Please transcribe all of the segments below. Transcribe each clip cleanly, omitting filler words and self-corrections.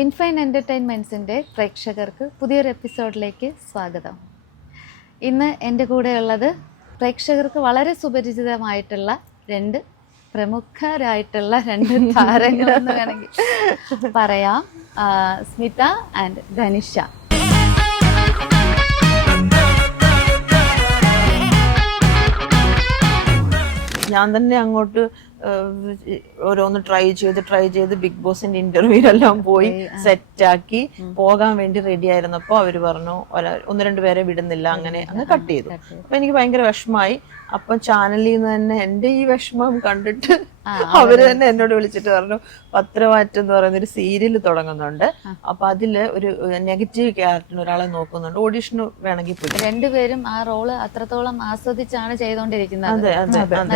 ഇൻഫൈൻ എൻ്റർടൈൻമെൻറ്റ്സിൻ്റെ പ്രേക്ഷകർക്ക് പുതിയൊരു എപ്പിസോഡിലേക്ക് സ്വാഗതം. ഇന്ന് എൻ്റെ കൂടെയുള്ളത് പ്രേക്ഷകർക്ക് വളരെ സുപരിചിതമായിട്ടുള്ള രണ്ട് പ്രമുഖരായിട്ടുള്ള രണ്ട് താരങ്ങളെന്ന് വേണമെങ്കിൽ പറയാം, സ്മിത ആൻഡ് ധനിഷ. ഞാൻ തന്നെ അങ്ങോട്ട് ഓരോന്ന് ട്രൈ ചെയ്ത് ബിഗ് ബോസിന്റെ ഇന്റർവ്യൂലെല്ലാം പോയി സെറ്റാക്കി പോകാൻ വേണ്ടി റെഡി ആയിരുന്നപ്പോ അവര് പറഞ്ഞു ഒന്ന് രണ്ട് പേരെ വിടുന്നില്ല, അങ്ങ് കട്ട് ചെയ്തു. അപ്പൊ എനിക്ക് ഭയങ്കര വിഷമായി. അപ്പൊ ചാനലിൽ നിന്ന് തന്നെ എന്റെ ഈ വിഷമം കണ്ടിട്ട് അവര് തന്നെ എന്നോട് വിളിച്ചിട്ട് പറഞ്ഞു, പത്രമാറ്റം എന്ന് പറയുന്ന ഒരു സീരിയൽ തുടങ്ങുന്നുണ്ട്, അപ്പൊ അതില് ഒരു നെഗറ്റീവ് ക്യാരക്ടറിന് ഒരാളെ നോക്കുന്നുണ്ട്, ഓഡീഷന് വേണമെങ്കിൽ പോയി. രണ്ടുപേരും ആ റോള് അത്രത്തോളം ആസ്വദിച്ചാണ് ചെയ്തോണ്ടിരിക്കുന്നത്.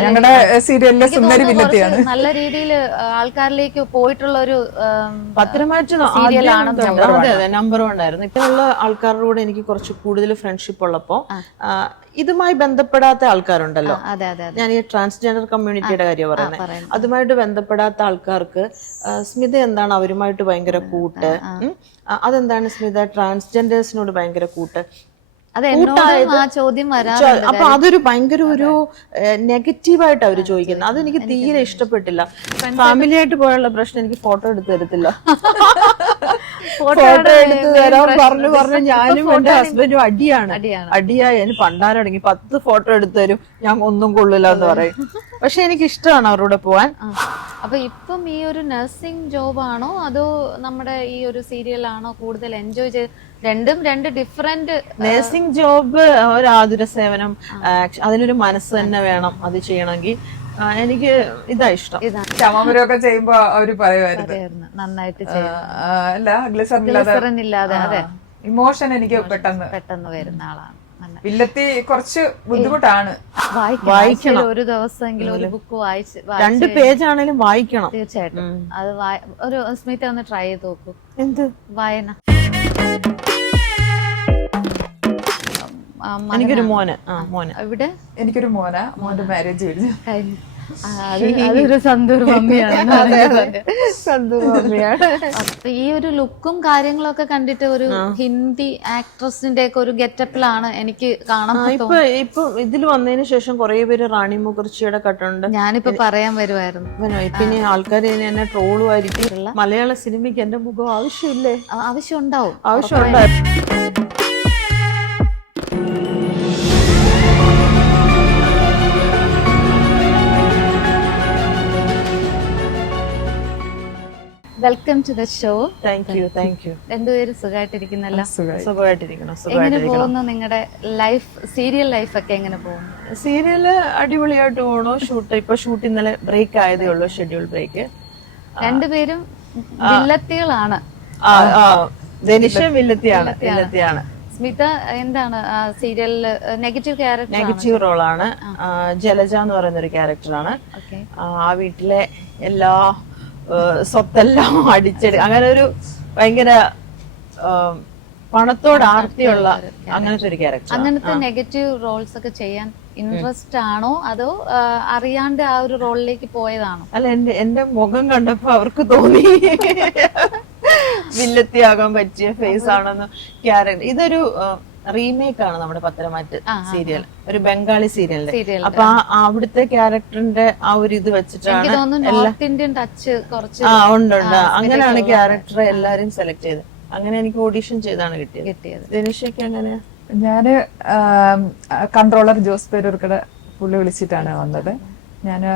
ഞങ്ങളുടെ സീരിയലിലെ സുന്ദരി വില്ലത്തിയാണ്. നല്ല രീതിയിൽ ആൾക്കാരിലേക്ക് പോയിട്ടുള്ള ഒരു പത്രമാറ്റം നമ്പർ 1 ആയിരുന്നു. ഇപ്പോഴുള്ള ആൾക്കാരുടെ കൂടെ എനിക്ക് കുറച്ച് കൂടുതൽ ഫ്രണ്ട്ഷിപ്പ് ഉള്ളപ്പോ ഇതുമായി ബന്ധപ്പെടാത്ത ആൾക്കാരുണ്ടല്ലോ, ഞാൻ ഈ ട്രാൻസ്ജെൻഡർ കമ്മ്യൂണിറ്റിയുടെ കാര്യം പറയുന്നത്, അതുമായിട്ട് ബന്ധപ്പെടാത്ത ആൾക്കാർക്ക് സ്മിത എന്താണ് അവരുമായിട്ട് ഭയങ്കര കൂട്ട്, അതെന്താണ് സ്മിത ട്രാൻസ്ജെൻഡേഴ്സിനോട് ഭയങ്കര കൂട്ട്, അപ്പൊ അതൊരു ഭയങ്കര ഒരു നെഗറ്റീവായിട്ട് അവര് ചോദിക്കുന്നത്. അതെനിക്ക് തീരെ ഇഷ്ടപ്പെട്ടില്ല. ഫാമിലി ആയിട്ട് പോയുള്ള പ്രശ്നം എനിക്ക് ഫോട്ടോ എടുത്ത് തരത്തില്ല. ഫോട്ടോ എടുത്ത് തരാൻ പറഞ്ഞു ഞാനും എന്റെ ഹസ്ബൻഡും അടിയായി എനിക്ക് പണ്ടാരടങ്ങി 10 ഫോട്ടോ എടുത്തു തരും, ഞാൻ ഒന്നും കൊള്ളില്ല എന്ന് പറയും. പക്ഷെ എനിക്ക് ഇഷ്ടമാണ് അവരുടെ പോവാൻ. അപ്പൊ ഇപ്പം ഈ ഒരു നഴ്സിംഗ് ജോബാണോ അതോ നമ്മുടെ ഈ ഒരു സീരിയലാണോ കൂടുതൽ എൻജോയ് ചെയ്ത്? രണ്ടും രണ്ട് ഡിഫറെന്റ്. നഴ്സിംഗ് ജോബ് ഒരു ആതുര സേവനം, അതിനൊരു മനസ്സ് തന്നെ വേണം അത് ചെയ്യണമെങ്കിൽ. എനിക്ക് ഇതാ ഇഷ്ടം. ചമമരമൊക്കെ ചെയ്യുമ്പോ അവര് പറയുമായിരുന്നു നന്നായിട്ട് അല്ല ഗ്ലിസറിൻ ഇല്ലാതെ ഇമോഷൻ എനിക്ക് പെട്ടെന്ന് വരുന്ന ആളാണ്. വില്ലത്തി കുറച്ച് ബുദ്ധിമുട്ടാണ് വായിക്കണം. ഒരു ദിവസമെങ്കിലും ഒരു ബുക്ക് വായിച്ച് 2 പേജാണേലും വായിക്കണം തീർച്ചയായിട്ടും. അത് ഒരു സ്മിത ഒന്ന് ട്രൈ ചെയ്ത് നോക്കൂ. എന്ത് വായന? എനിക്കൊരു മോന് ഇവിടെ എനിക്കൊരു മോന്റെ മാരേജ് കഴിഞ്ഞു. അതൊരു സന്തൂർ മമ്മിയാണ്. അപ്പൊ ഈ ഒരു ലുക്കും കാര്യങ്ങളൊക്കെ കണ്ടിട്ട് ഒരു ഹിന്ദി ആക്ട്രസിന്റെ ഒക്കെ ഒരു ഗെറ്റപ്പിലാണ് എനിക്ക് കാണാൻ. ഇപ്പൊ ഇതിൽ വന്നതിന് ശേഷം കുറെ പേര് റാണി മുഖർജിയുടെ കട്ടുണ്ട്. ഞാനിപ്പോ പറയാൻ വരുമായിരുന്നു. പിന്നെ ആൾക്കാർ എന്നെ ട്രോളുമായിരിക്കും. മലയാള സിനിമയ്ക്ക് എന്റെ മുഖം ആവശ്യമില്ലേ? ആവശ്യമുണ്ടാവും. Welcome to the show. Thank you. രണ്ടുപേരും സുഖമായിട്ടിരിക്കുന്നല്ലോ? സുഖമായിട്ടിരിക്കണം. എങ്ങനെ പോകുന്നു നിങ്ങളുടെ ലൈഫ്? സീരിയൽ ലൈഫ് ഒക്കെ എങ്ങനെ പോകുന്നു? സീരിയല് അടിപൊളിയായിട്ട് പോകണു. ഇപ്പൊ ഷൂട്ട് ഇന്നലെ ബ്രേക്ക് ആയതേ ഉള്ളൂ, ഷെഡ്യൂൾ ബ്രേക്ക്. രണ്ടുപേരും വില്ലത്തികളാണ്. ധനിഷ വില്ലത്തിയാണ്. സ്മിത എന്താണ് സീരിയലില്? നെഗറ്റീവ് റോളാണ്. ജലജ എന്ന് പറയുന്ന ഒരു ക്യാരക്ടറാണ്. ആ വീട്ടിലെ എല്ലാ സ്വത്തെല്ലാം അങ്ങനെ ഒരു ഭയങ്കര പണത്തോട് ആർത്തിയുള്ള അങ്ങനത്തെ ഒരു ക്യാരക്ടർ. അങ്ങനത്തെ നെഗറ്റീവ് റോൾസ് ഒക്കെ ചെയ്യാൻ ഇൻട്രസ്റ്റ് ആണോ അതോ അറിയാണ്ട് ആ ഒരു റോളിലേക്ക് പോയതാണോ? അല്ല, എന്റെ മുഖം കണ്ടപ്പോ അവർക്ക് തോന്നി വില്ലത്തിയാകാൻ പറ്റിയ ഫേസ് ആണെന്ന്. ക്യാരക്ടർ ഇതൊരു റീമേക്ക് ആണ് നമ്മുടെ പത്രമാറ്റ് സീരിയൽ, ഒരു ബംഗാളി സീരിയലിന്റെ. അപ്പൊ അവിടുത്തെ ക്യാരക്ടറിന്റെ ആ ഒരു ഇത് വെച്ചിട്ടാണ് ഇന്ത്യൻ ടച്ച് കുറച്ച് ഉണ്ട്. അങ്ങനെയാണ് ക്യാരക്ടറെ എല്ലാരും സെലക്ട് ചെയ്ത്. അങ്ങനെ എനിക്ക് ഓഡീഷൻ ചെയ്താണ് കിട്ടിയത്. ധനിഷയ്ക്ക് അങ്ങനെ ഞാന് കൺട്രോളർ ജോസ് പേരൂർക്കട പുള്ളി വിളിച്ചിട്ടാണ് വന്നത്. ഞാന്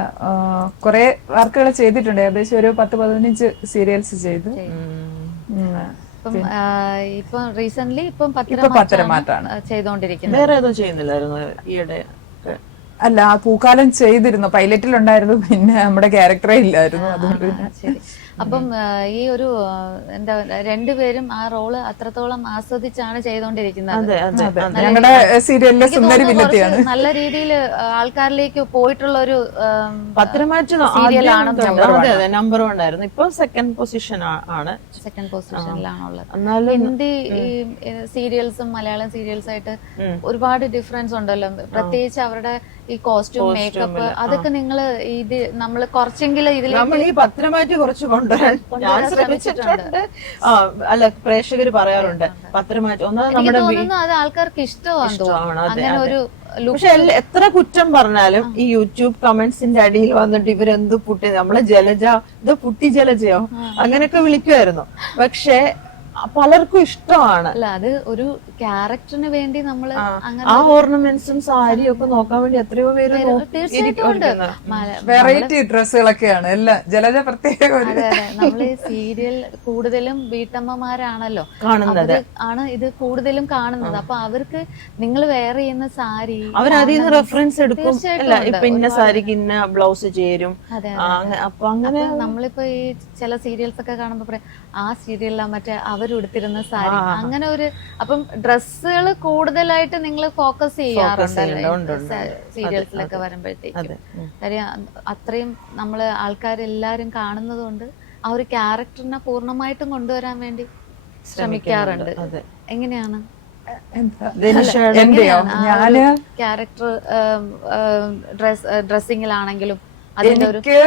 കുറെ വർക്കുകൾ ചെയ്തിട്ടുണ്ട്. ഏകദേശം ഒരു 10-15 സീരിയൽസ് ചെയ്തു. ഇപ്പം റീസെന്റ് പത്രമാറ്റാണ് ചെയ്തോണ്ടിരിക്കുന്നത്. വേറെ ഏതോ ചെയ്യുന്നില്ലായിരുന്നു ഈയിടെ? അല്ല, പൂക്കാലം ചെയ്തിരുന്നു, പൈലറ്റിലുണ്ടായിരുന്നു. പിന്നെ നമ്മുടെ ക്യാരക്ടറേ ഇല്ലായിരുന്നു, അതുകൊണ്ട്. അപ്പം ഈ ഒരു എന്താ രണ്ടുപേരും ആ റോള് അത്രത്തോളം ആസ്വദിച്ചാണ് ചെയ്തോണ്ടിരിക്കുന്നത്. ഞങ്ങളുടെ സീരിയലിലെ സുന്ദരി വില്ലത്തിയാണ്. നല്ല രീതിയിൽ ആൾക്കാരിലേക്ക് പോയിട്ടുള്ള ഒരു പത്രമാറ്റം സീരിയലാണ്. നമ്പർ 1 ആയിരുന്നു. ഇപ്പൊ സെക്കൻഡ് പൊസിഷനിലാണുള്ളത്. ഹിന്ദി സീരിയൽസും മലയാളം സീരിയൽസ് ആയിട്ട് ഒരുപാട് ഡിഫറൻസ് ഉണ്ടല്ലോ. പ്രത്യേകിച്ച് അവരുടെ ഈ കോസ്റ്റ്യൂം മേക്കപ്പ് അതൊക്കെ നിങ്ങള് ഇത് നമ്മള് കുറച്ചെങ്കിലും ഇതിൽ നമ്മൾ ഈ പത്രമാറ്റി കുറച്ച് കൊണ്ടുവരാൻ ഞാൻ ശ്രമിച്ചിട്ടുണ്ട്. അല്ല, പ്രേക്ഷകര് പറയാറുണ്ട് പത്രമാറ്റി ഒന്നാമത് എനിക്ക് നമ്മുടെ തോന്നുന്നു അത് ആൾക്കാർക്ക് ഇഷ്ടമാണ് തോന്നുന്നു അങ്ങനെ ഒരു പക്ഷെ എത്ര കുറ്റം പറഞ്ഞാലും ഈ യൂട്യൂബ് കമന്റ്സിന്റെ അടിയിൽ വന്നിട്ട് ഇവരെന്ത് പുട്ടി, നമ്മളെ ജലജ, ഇത് പുട്ടി ജലജയോ അങ്ങനെയൊക്കെ വിളിക്കുമായിരുന്നു. പക്ഷെ പലർക്കും ഇഷ്ടമാണ്. അല്ല, അത് ഒരു ക്യാരക്ടറിന് വേണ്ടി നമ്മള് അങ്ങനെ ആ ഓർണമെന്റ്സും സാരിയും ഒക്കെ നോക്കാൻ വേണ്ടി എത്രയോ പേര് തീർച്ചയായിട്ടും ഉണ്ട്. വെറൈറ്റി ഡ്രസ്സുകളൊക്കെയാണ് എല്ലാം. ജലജ പ്രത്യേക അതെ അതെ, നമ്മള് സീരിയൽ കൂടുതലും വീട്ടമ്മമാരാണല്ലോ കാണുന്നത്, ആണ് ഇത് കൂടുതലും കാണുന്നത്. അപ്പൊ അവർക്ക് നിങ്ങൾ വെയർ ചെയ്യുന്ന സാരി അവരതിൽ നിന്ന് റെഫറൻസ് എടുക്കും. അല്ല, ഇപ്പൊ ഇന്ന സാരിക്ക് ഇന്ന ബ്ലൗസ് ചേരും. അപ്പൊ അങ്ങനെ നമ്മളിപ്പോ ഈ ചില സീരിയൽസ് ഒക്കെ കാണുമ്പോ പറയാം ആ സീരിയലിലാ മറ്റേ അവരുടുത്തിരുന്ന സാരി, അങ്ങനെ ഒരു അപ്പം ഡ്രസ്സുകൾ കൂടുതലായിട്ട് നിങ്ങൾ ഫോക്കസ് ചെയ്യാറുണ്ടല്ലോ സീരിയൽസിലൊക്കെ വരുമ്പോഴത്തേക്കും. കാര്യം അത്രയും നമ്മള് ആൾക്കാരെല്ലാരും കാണുന്നത് കൊണ്ട് ആ ഒരു ക്യാരക്ടറിനെ പൂർണ്ണമായിട്ടും കൊണ്ടുവരാൻ വേണ്ടി ശ്രമിക്കാറുണ്ട്. എങ്ങനെയാണ് ക്യാരക്ടർ ഡ്രസ്സിങ്ങിലാണെങ്കിലും എനിക്ക്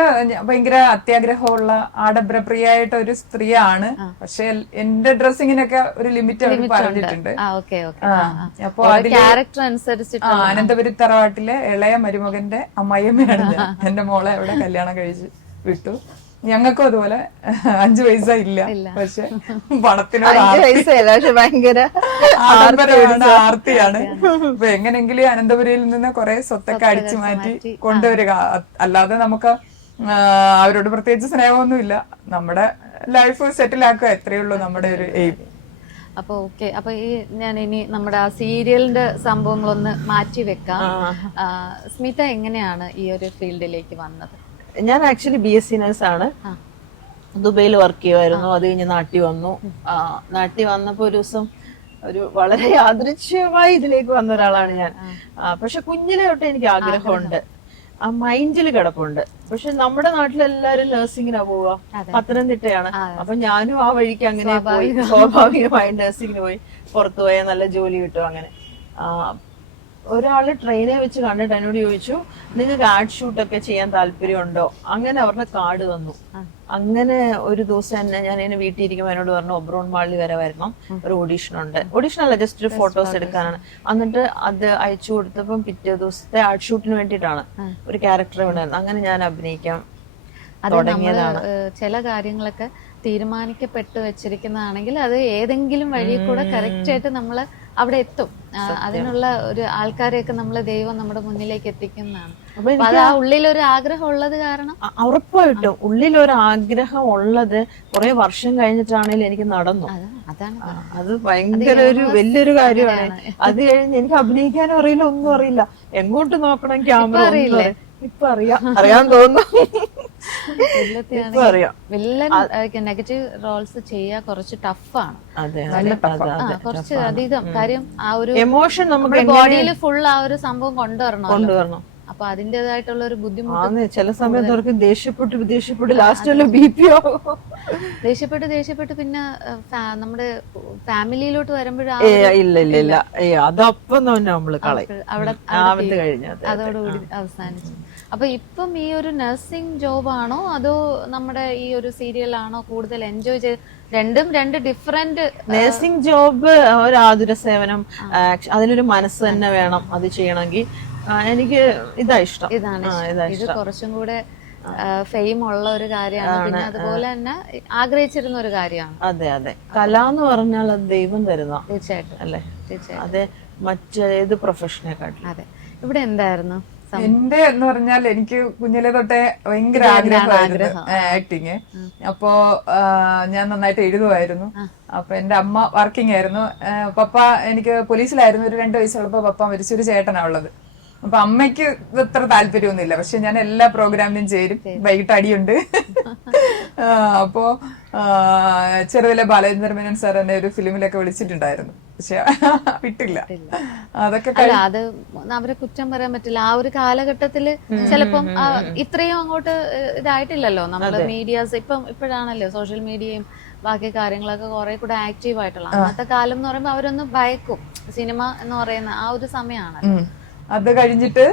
ഭയങ്കര അത്യാഗ്രഹമുള്ള ആഡംബരപ്രിയായിട്ട ഒരു സ്ത്രീയാണ്. പക്ഷെ എന്റെ ഡ്രസ്സിങ്ങിനൊക്കെ ഒരു ലിമിറ്റ് അവർ പറഞ്ഞിട്ടുണ്ട്. അപ്പൊ ക്യാരക്ടർ അനുസരിച്ചിട്ട് അനന്തപുരി തറവാട്ടിലെ ഇളയ മരുമകന്റെ അമ്മായിയമ്മയാണ് ഞാൻ. എന്റെ മോളെ അവിടെ കല്യാണം കഴിച്ച് വിട്ടു. ഞങ്ങൾക്കും അതുപോലെ 5 പൈസ ഇല്ല. പക്ഷെ പണത്തിനോട് ഭയങ്കര ആർത്തിയാണ്. അപ്പൊ എങ്ങനെങ്കിലും അനന്തപുരിയിൽ നിന്ന് കുറെ സ്വത്തൊക്കെ അടിച്ചു മാറ്റി കൊണ്ടുവരിക. അല്ലാതെ നമുക്ക് അവരോട് പ്രത്യേകിച്ച് സ്നേഹമൊന്നുമില്ല. നമ്മുടെ ലൈഫ് സെറ്റിൽ ആക്കുക, എത്രയേ ഉള്ളൂ നമ്മുടെ ഒരു എയിം. അപ്പൊ ഓക്കെ, അപ്പൊ ഈ ഞാൻ ഇനി നമ്മുടെ ആ സീരിയലിന്റെ സംഭവങ്ങളൊന്ന് മാറ്റി വെക്കാം. സ്മിത എങ്ങനെയാണ് ഈ ഒരു ഫീൽഡിലേക്ക് വന്നത്? ഞാൻ ആക്ച്വലി BSc നേഴ്സാണ്. ദുബൈയിൽ വർക്ക് ചെയ്യുമായിരുന്നു. അത് കഴിഞ്ഞ് നാട്ടിൽ വന്നു. നാട്ടിൽ വന്നപ്പോ ഒരു ദിവസം ഒരു വളരെ യാദൃച്ഛികമായി ഇതിലേക്ക് വന്ന ഒരാളാണ് ഞാൻ. പക്ഷെ കുഞ്ഞിലെ തൊട്ട് എനിക്ക് ആഗ്രഹമുണ്ട്, ആ മൈൻഡിൽ കിടപ്പുണ്ട്. പക്ഷെ നമ്മുടെ നാട്ടിലെല്ലാരും നഴ്സിംഗിനാ പോവാ, പത്തനംതിട്ടയാണ്. അപ്പൊ ഞാനും ആ വഴിക്ക് അങ്ങനെ പോയി, സ്വാഭാവികമായി നഴ്സിംഗിന് പോയി. പുറത്തു പോയാൽ നല്ല ജോലി കിട്ടും. അങ്ങനെ ഒരാള് ട്രെയിനെ വെച്ച് കണ്ടിട്ട് എന്നോട് ചോദിച്ചു, നിങ്ങൾക്ക് ആഡ് ഷൂട്ടൊക്കെ ചെയ്യാൻ താല്പര്യമുണ്ടോ? അങ്ങനെ അവരുടെ കാർഡ് തന്നു. അങ്ങനെ ഒരു ദിവസം തന്നെ ഞാൻ എന്നെ വീട്ടിൽ ഇരിക്കുമ്പോൾ എന്നോട് പറഞ്ഞു ഒബ്രോൺ മാളിൽ വരെ വരണം, ഒരു ഓഡീഷൻ ഉണ്ട്. ഓഡീഷൻ അല്ല, ജസ്റ്റ് ഒരു ഫോട്ടോസ് എടുക്കാനാണ്. എന്നിട്ട് അത് അയച്ചു കൊടുത്തപ്പം പിറ്റേ ദിവസത്തെ ആഡ് ഷൂട്ടിന് വേണ്ടിയിട്ടാണ് ഒരു ക്യാരക്ടർ വേണമായിരുന്നു. അങ്ങനെ ഞാൻ അഭിനയിക്കാം തുടങ്ങിയതാണ്. ചില കാര്യങ്ങളൊക്കെ തീരുമാനിക്കപ്പെട്ട് വെച്ചിരിക്കുന്നതാണെങ്കിൽ അത് ഏതെങ്കിലും വഴി കൂടെ കറക്റ്റ് ആയിട്ട് നമ്മള് അവിടെ എത്തും. അതിനുള്ള ഒരു ആൾക്കാരെയൊക്കെ നമ്മള് ദൈവം നമ്മുടെ മുന്നിലേക്ക് എത്തിക്കുന്നതാണ്. അപ്പൊ അത് ആ ഉള്ളിലൊരു ആഗ്രഹം ഉള്ളത് കാരണം ഉറപ്പായിട്ടും ഉള്ളിലൊരു ആഗ്രഹം ഉള്ളത് കുറെ വർഷം കഴിഞ്ഞിട്ടാണെങ്കിലും എനിക്ക് നടന്നു. അത് ഭയങ്കര ഒരു വലിയൊരു കാര്യമാണ്. അത് കഴിഞ്ഞ് എനിക്ക് അഭിനയിക്കാനും അറിയില്ല, ഒന്നും അറിയില്ല. എങ്ങോട്ട് നോക്കണം ക്യാമറ അറിയില്ലേ? ഇപ്പൊ അറിയാൻ തോന്നുന്നു. നെഗറ്റീവ് റോൾസ് ചെയ്യാൻ കുറച്ച് ടഫാണ്, കുറച്ച് അധികം. കാര്യം ആ ഒരു എമോഷൻ നമുക്ക് ബോഡിയിൽ ഫുൾ ആ ഒരു സംഭവം കൊണ്ടുവരണം. അപ്പൊ അതിന്റേതായിട്ടുള്ള ഒരു ബുദ്ധിമുട്ട് ചില സമയത്ത് അവർക്ക് ദേഷ്യപ്പെട്ട് ലാസ്റ്റ് വല്ല BP ദേഷ്യപ്പെട്ട് പിന്നെ നമ്മുടെ ഫാമിലിയിലോട്ട് വരുമ്പോഴാ ഇല്ല അതപ്പം തന്നെ നമ്മള് കളയും. അതോടുകൂടി അവസാനിച്ചു. അപ്പൊ ഇപ്പം ഈ ഒരു നഴ്സിംഗ് ജോബാണോ അതോ നമ്മുടെ ഈ ഒരു സീരിയലാണോ കൂടുതൽ എൻജോയ് ചെയ്ത്? രണ്ട് ഡിഫറെന്റ്. നഴ്സിംഗ് ജോബ് ഒരു ആതുര സേവനം, അതിനൊരു മനസ്സ് തന്നെ വേണം അത് ചെയ്യണമെങ്കിൽ. എനിക്ക് ഇതാ ഇഷ്ടം. ഇത് കുറച്ചും കൂടെ ഫെയിം ഉള്ള ഒരു കാര്യമാണ്. പിന്നെ അതുപോലെ തന്നെ ആഗ്രഹിച്ചിരുന്ന ഒരു കാര്യമാണ്. അതെ കല എന്ന് പറഞ്ഞാൽ അത് ദൈവം തരുന്ന. തീർച്ചയായിട്ടും അല്ലേ? അതെ, മറ്റേത് പ്രൊഫഷനെക്കാട്ടിലും. അതെ. ഇവിടെ എന്തായിരുന്നു എന്റെ എന്ന് പറഞ്ഞാൽ എനിക്ക് കുഞ്ഞിലെ തൊട്ടേ ഭയങ്കര ആഗ്രഹമായിരുന്നു ആക്ടിങ്. അപ്പോ ഞാൻ നന്നായിട്ട് എഴുതുമായിരുന്നു. അപ്പൊ എന്റെ അമ്മ വർക്കിംഗ് ആയിരുന്നു. പപ്പ എനിക്ക് പോലീസിലായിരുന്നു. ഒരു 2 വയസ്സുള്ളപ്പോ പപ്പ മരിച്ചൊരു ചേട്ടനാ ഉള്ളത്. അപ്പൊ അമ്മയ്ക്ക് ഇത്ര താല്പര്യമൊന്നുമില്ല. പക്ഷെ ഞാൻ എല്ലാ പ്രോഗ്രാമിനും ചേരും. വൈകിട്ട് അടിയുണ്ട്. അപ്പോ ചെറുതിലെ ബാലചന്ദ്ര മേനോൻ സാർ എന്നെ ഒരു ഫിലിമിലൊക്കെ വിളിച്ചിട്ടുണ്ടായിരുന്നു. പക്ഷെ വിട്ടില്ല. അതൊക്കെ അത് അവരെ കുറ്റം പറയാൻ പറ്റില്ല. ആ ഒരു കാലഘട്ടത്തില് ചിലപ്പം ഇത്രയും അങ്ങോട്ട് ഇതായിട്ടില്ലല്ലോ നമ്മള് മീഡിയാസ്. ഇപ്പോഴാണല്ലോ സോഷ്യൽ മീഡിയയും ബാക്കി കാര്യങ്ങളൊക്കെ കുറെ കൂടെ ആക്റ്റീവ് ആയിട്ടുള്ള. അന്നത്തെ കാലം എന്ന് പറയുമ്പോ അവരൊന്ന് ഭയക്കും. സിനിമ എന്ന് പറയുന്ന ആ ഒരു സമയമാണ്. അത് കഴിഞ്ഞിട്ട്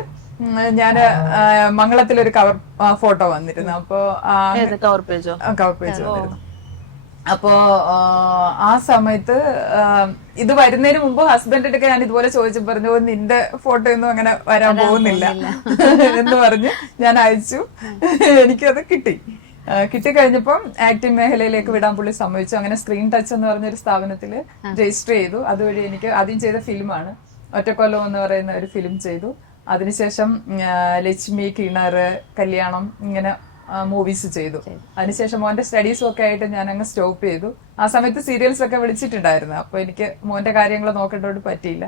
ഞാന് മംഗളത്തിലൊരു കവർ ഫോട്ടോ വന്നിരുന്നു. അപ്പൊ കവർ പേജോ? കവർ പേജ് വന്നിരുന്നു. അപ്പോ ആ സമയത്ത് ഇത് വരുന്നതിന് മുമ്പ് ഹസ്ബൻഡിന്റെ ഞാൻ ഇതുപോലെ ചോദിച്ചു, പറഞ്ഞു നിന്റെ ഫോട്ടോ ഒന്നും അങ്ങനെ വരാൻ പോകുന്നില്ല എന്ന് പറഞ്ഞ് ഞാൻ അയച്ചു. എനിക്കത് കിട്ടിക്കഴിഞ്ഞപ്പം ആക്ടിംഗ് മേഖലയിലേക്ക് വിടാൻ പുള്ളി സമ്മതിച്ചു. അങ്ങനെ സ്ക്രീൻ ടച്ച് എന്ന് പറഞ്ഞൊരു സ്ഥാപനത്തിൽ രജിസ്റ്റർ ചെയ്തു. അതുവഴി എനിക്ക് ആദ്യം ചെയ്ത ഫിലിമാണ് ഒറ്റക്കൊല്ലം എന്ന് പറയുന്ന ഒരു ഫിലിം ചെയ്തു. അതിനുശേഷം ലക്ഷ്മി, കിണറ്, കല്യാണം ഇങ്ങനെ മൂവീസ് ചെയ്തു. അതിനുശേഷം മോന്റെ സ്റ്റഡീസും ഒക്കെ ആയിട്ട് ഞാൻ അങ്ങ് സ്റ്റോപ്പ് ചെയ്തു. ആ സമയത്ത് സീരിയൽസ് ഒക്കെ വിളിച്ചിട്ടുണ്ടായിരുന്നു. അപ്പൊ എനിക്ക് മോന്റെ കാര്യങ്ങൾ നോക്കേണ്ടോണ്ട് പറ്റിയില്ല.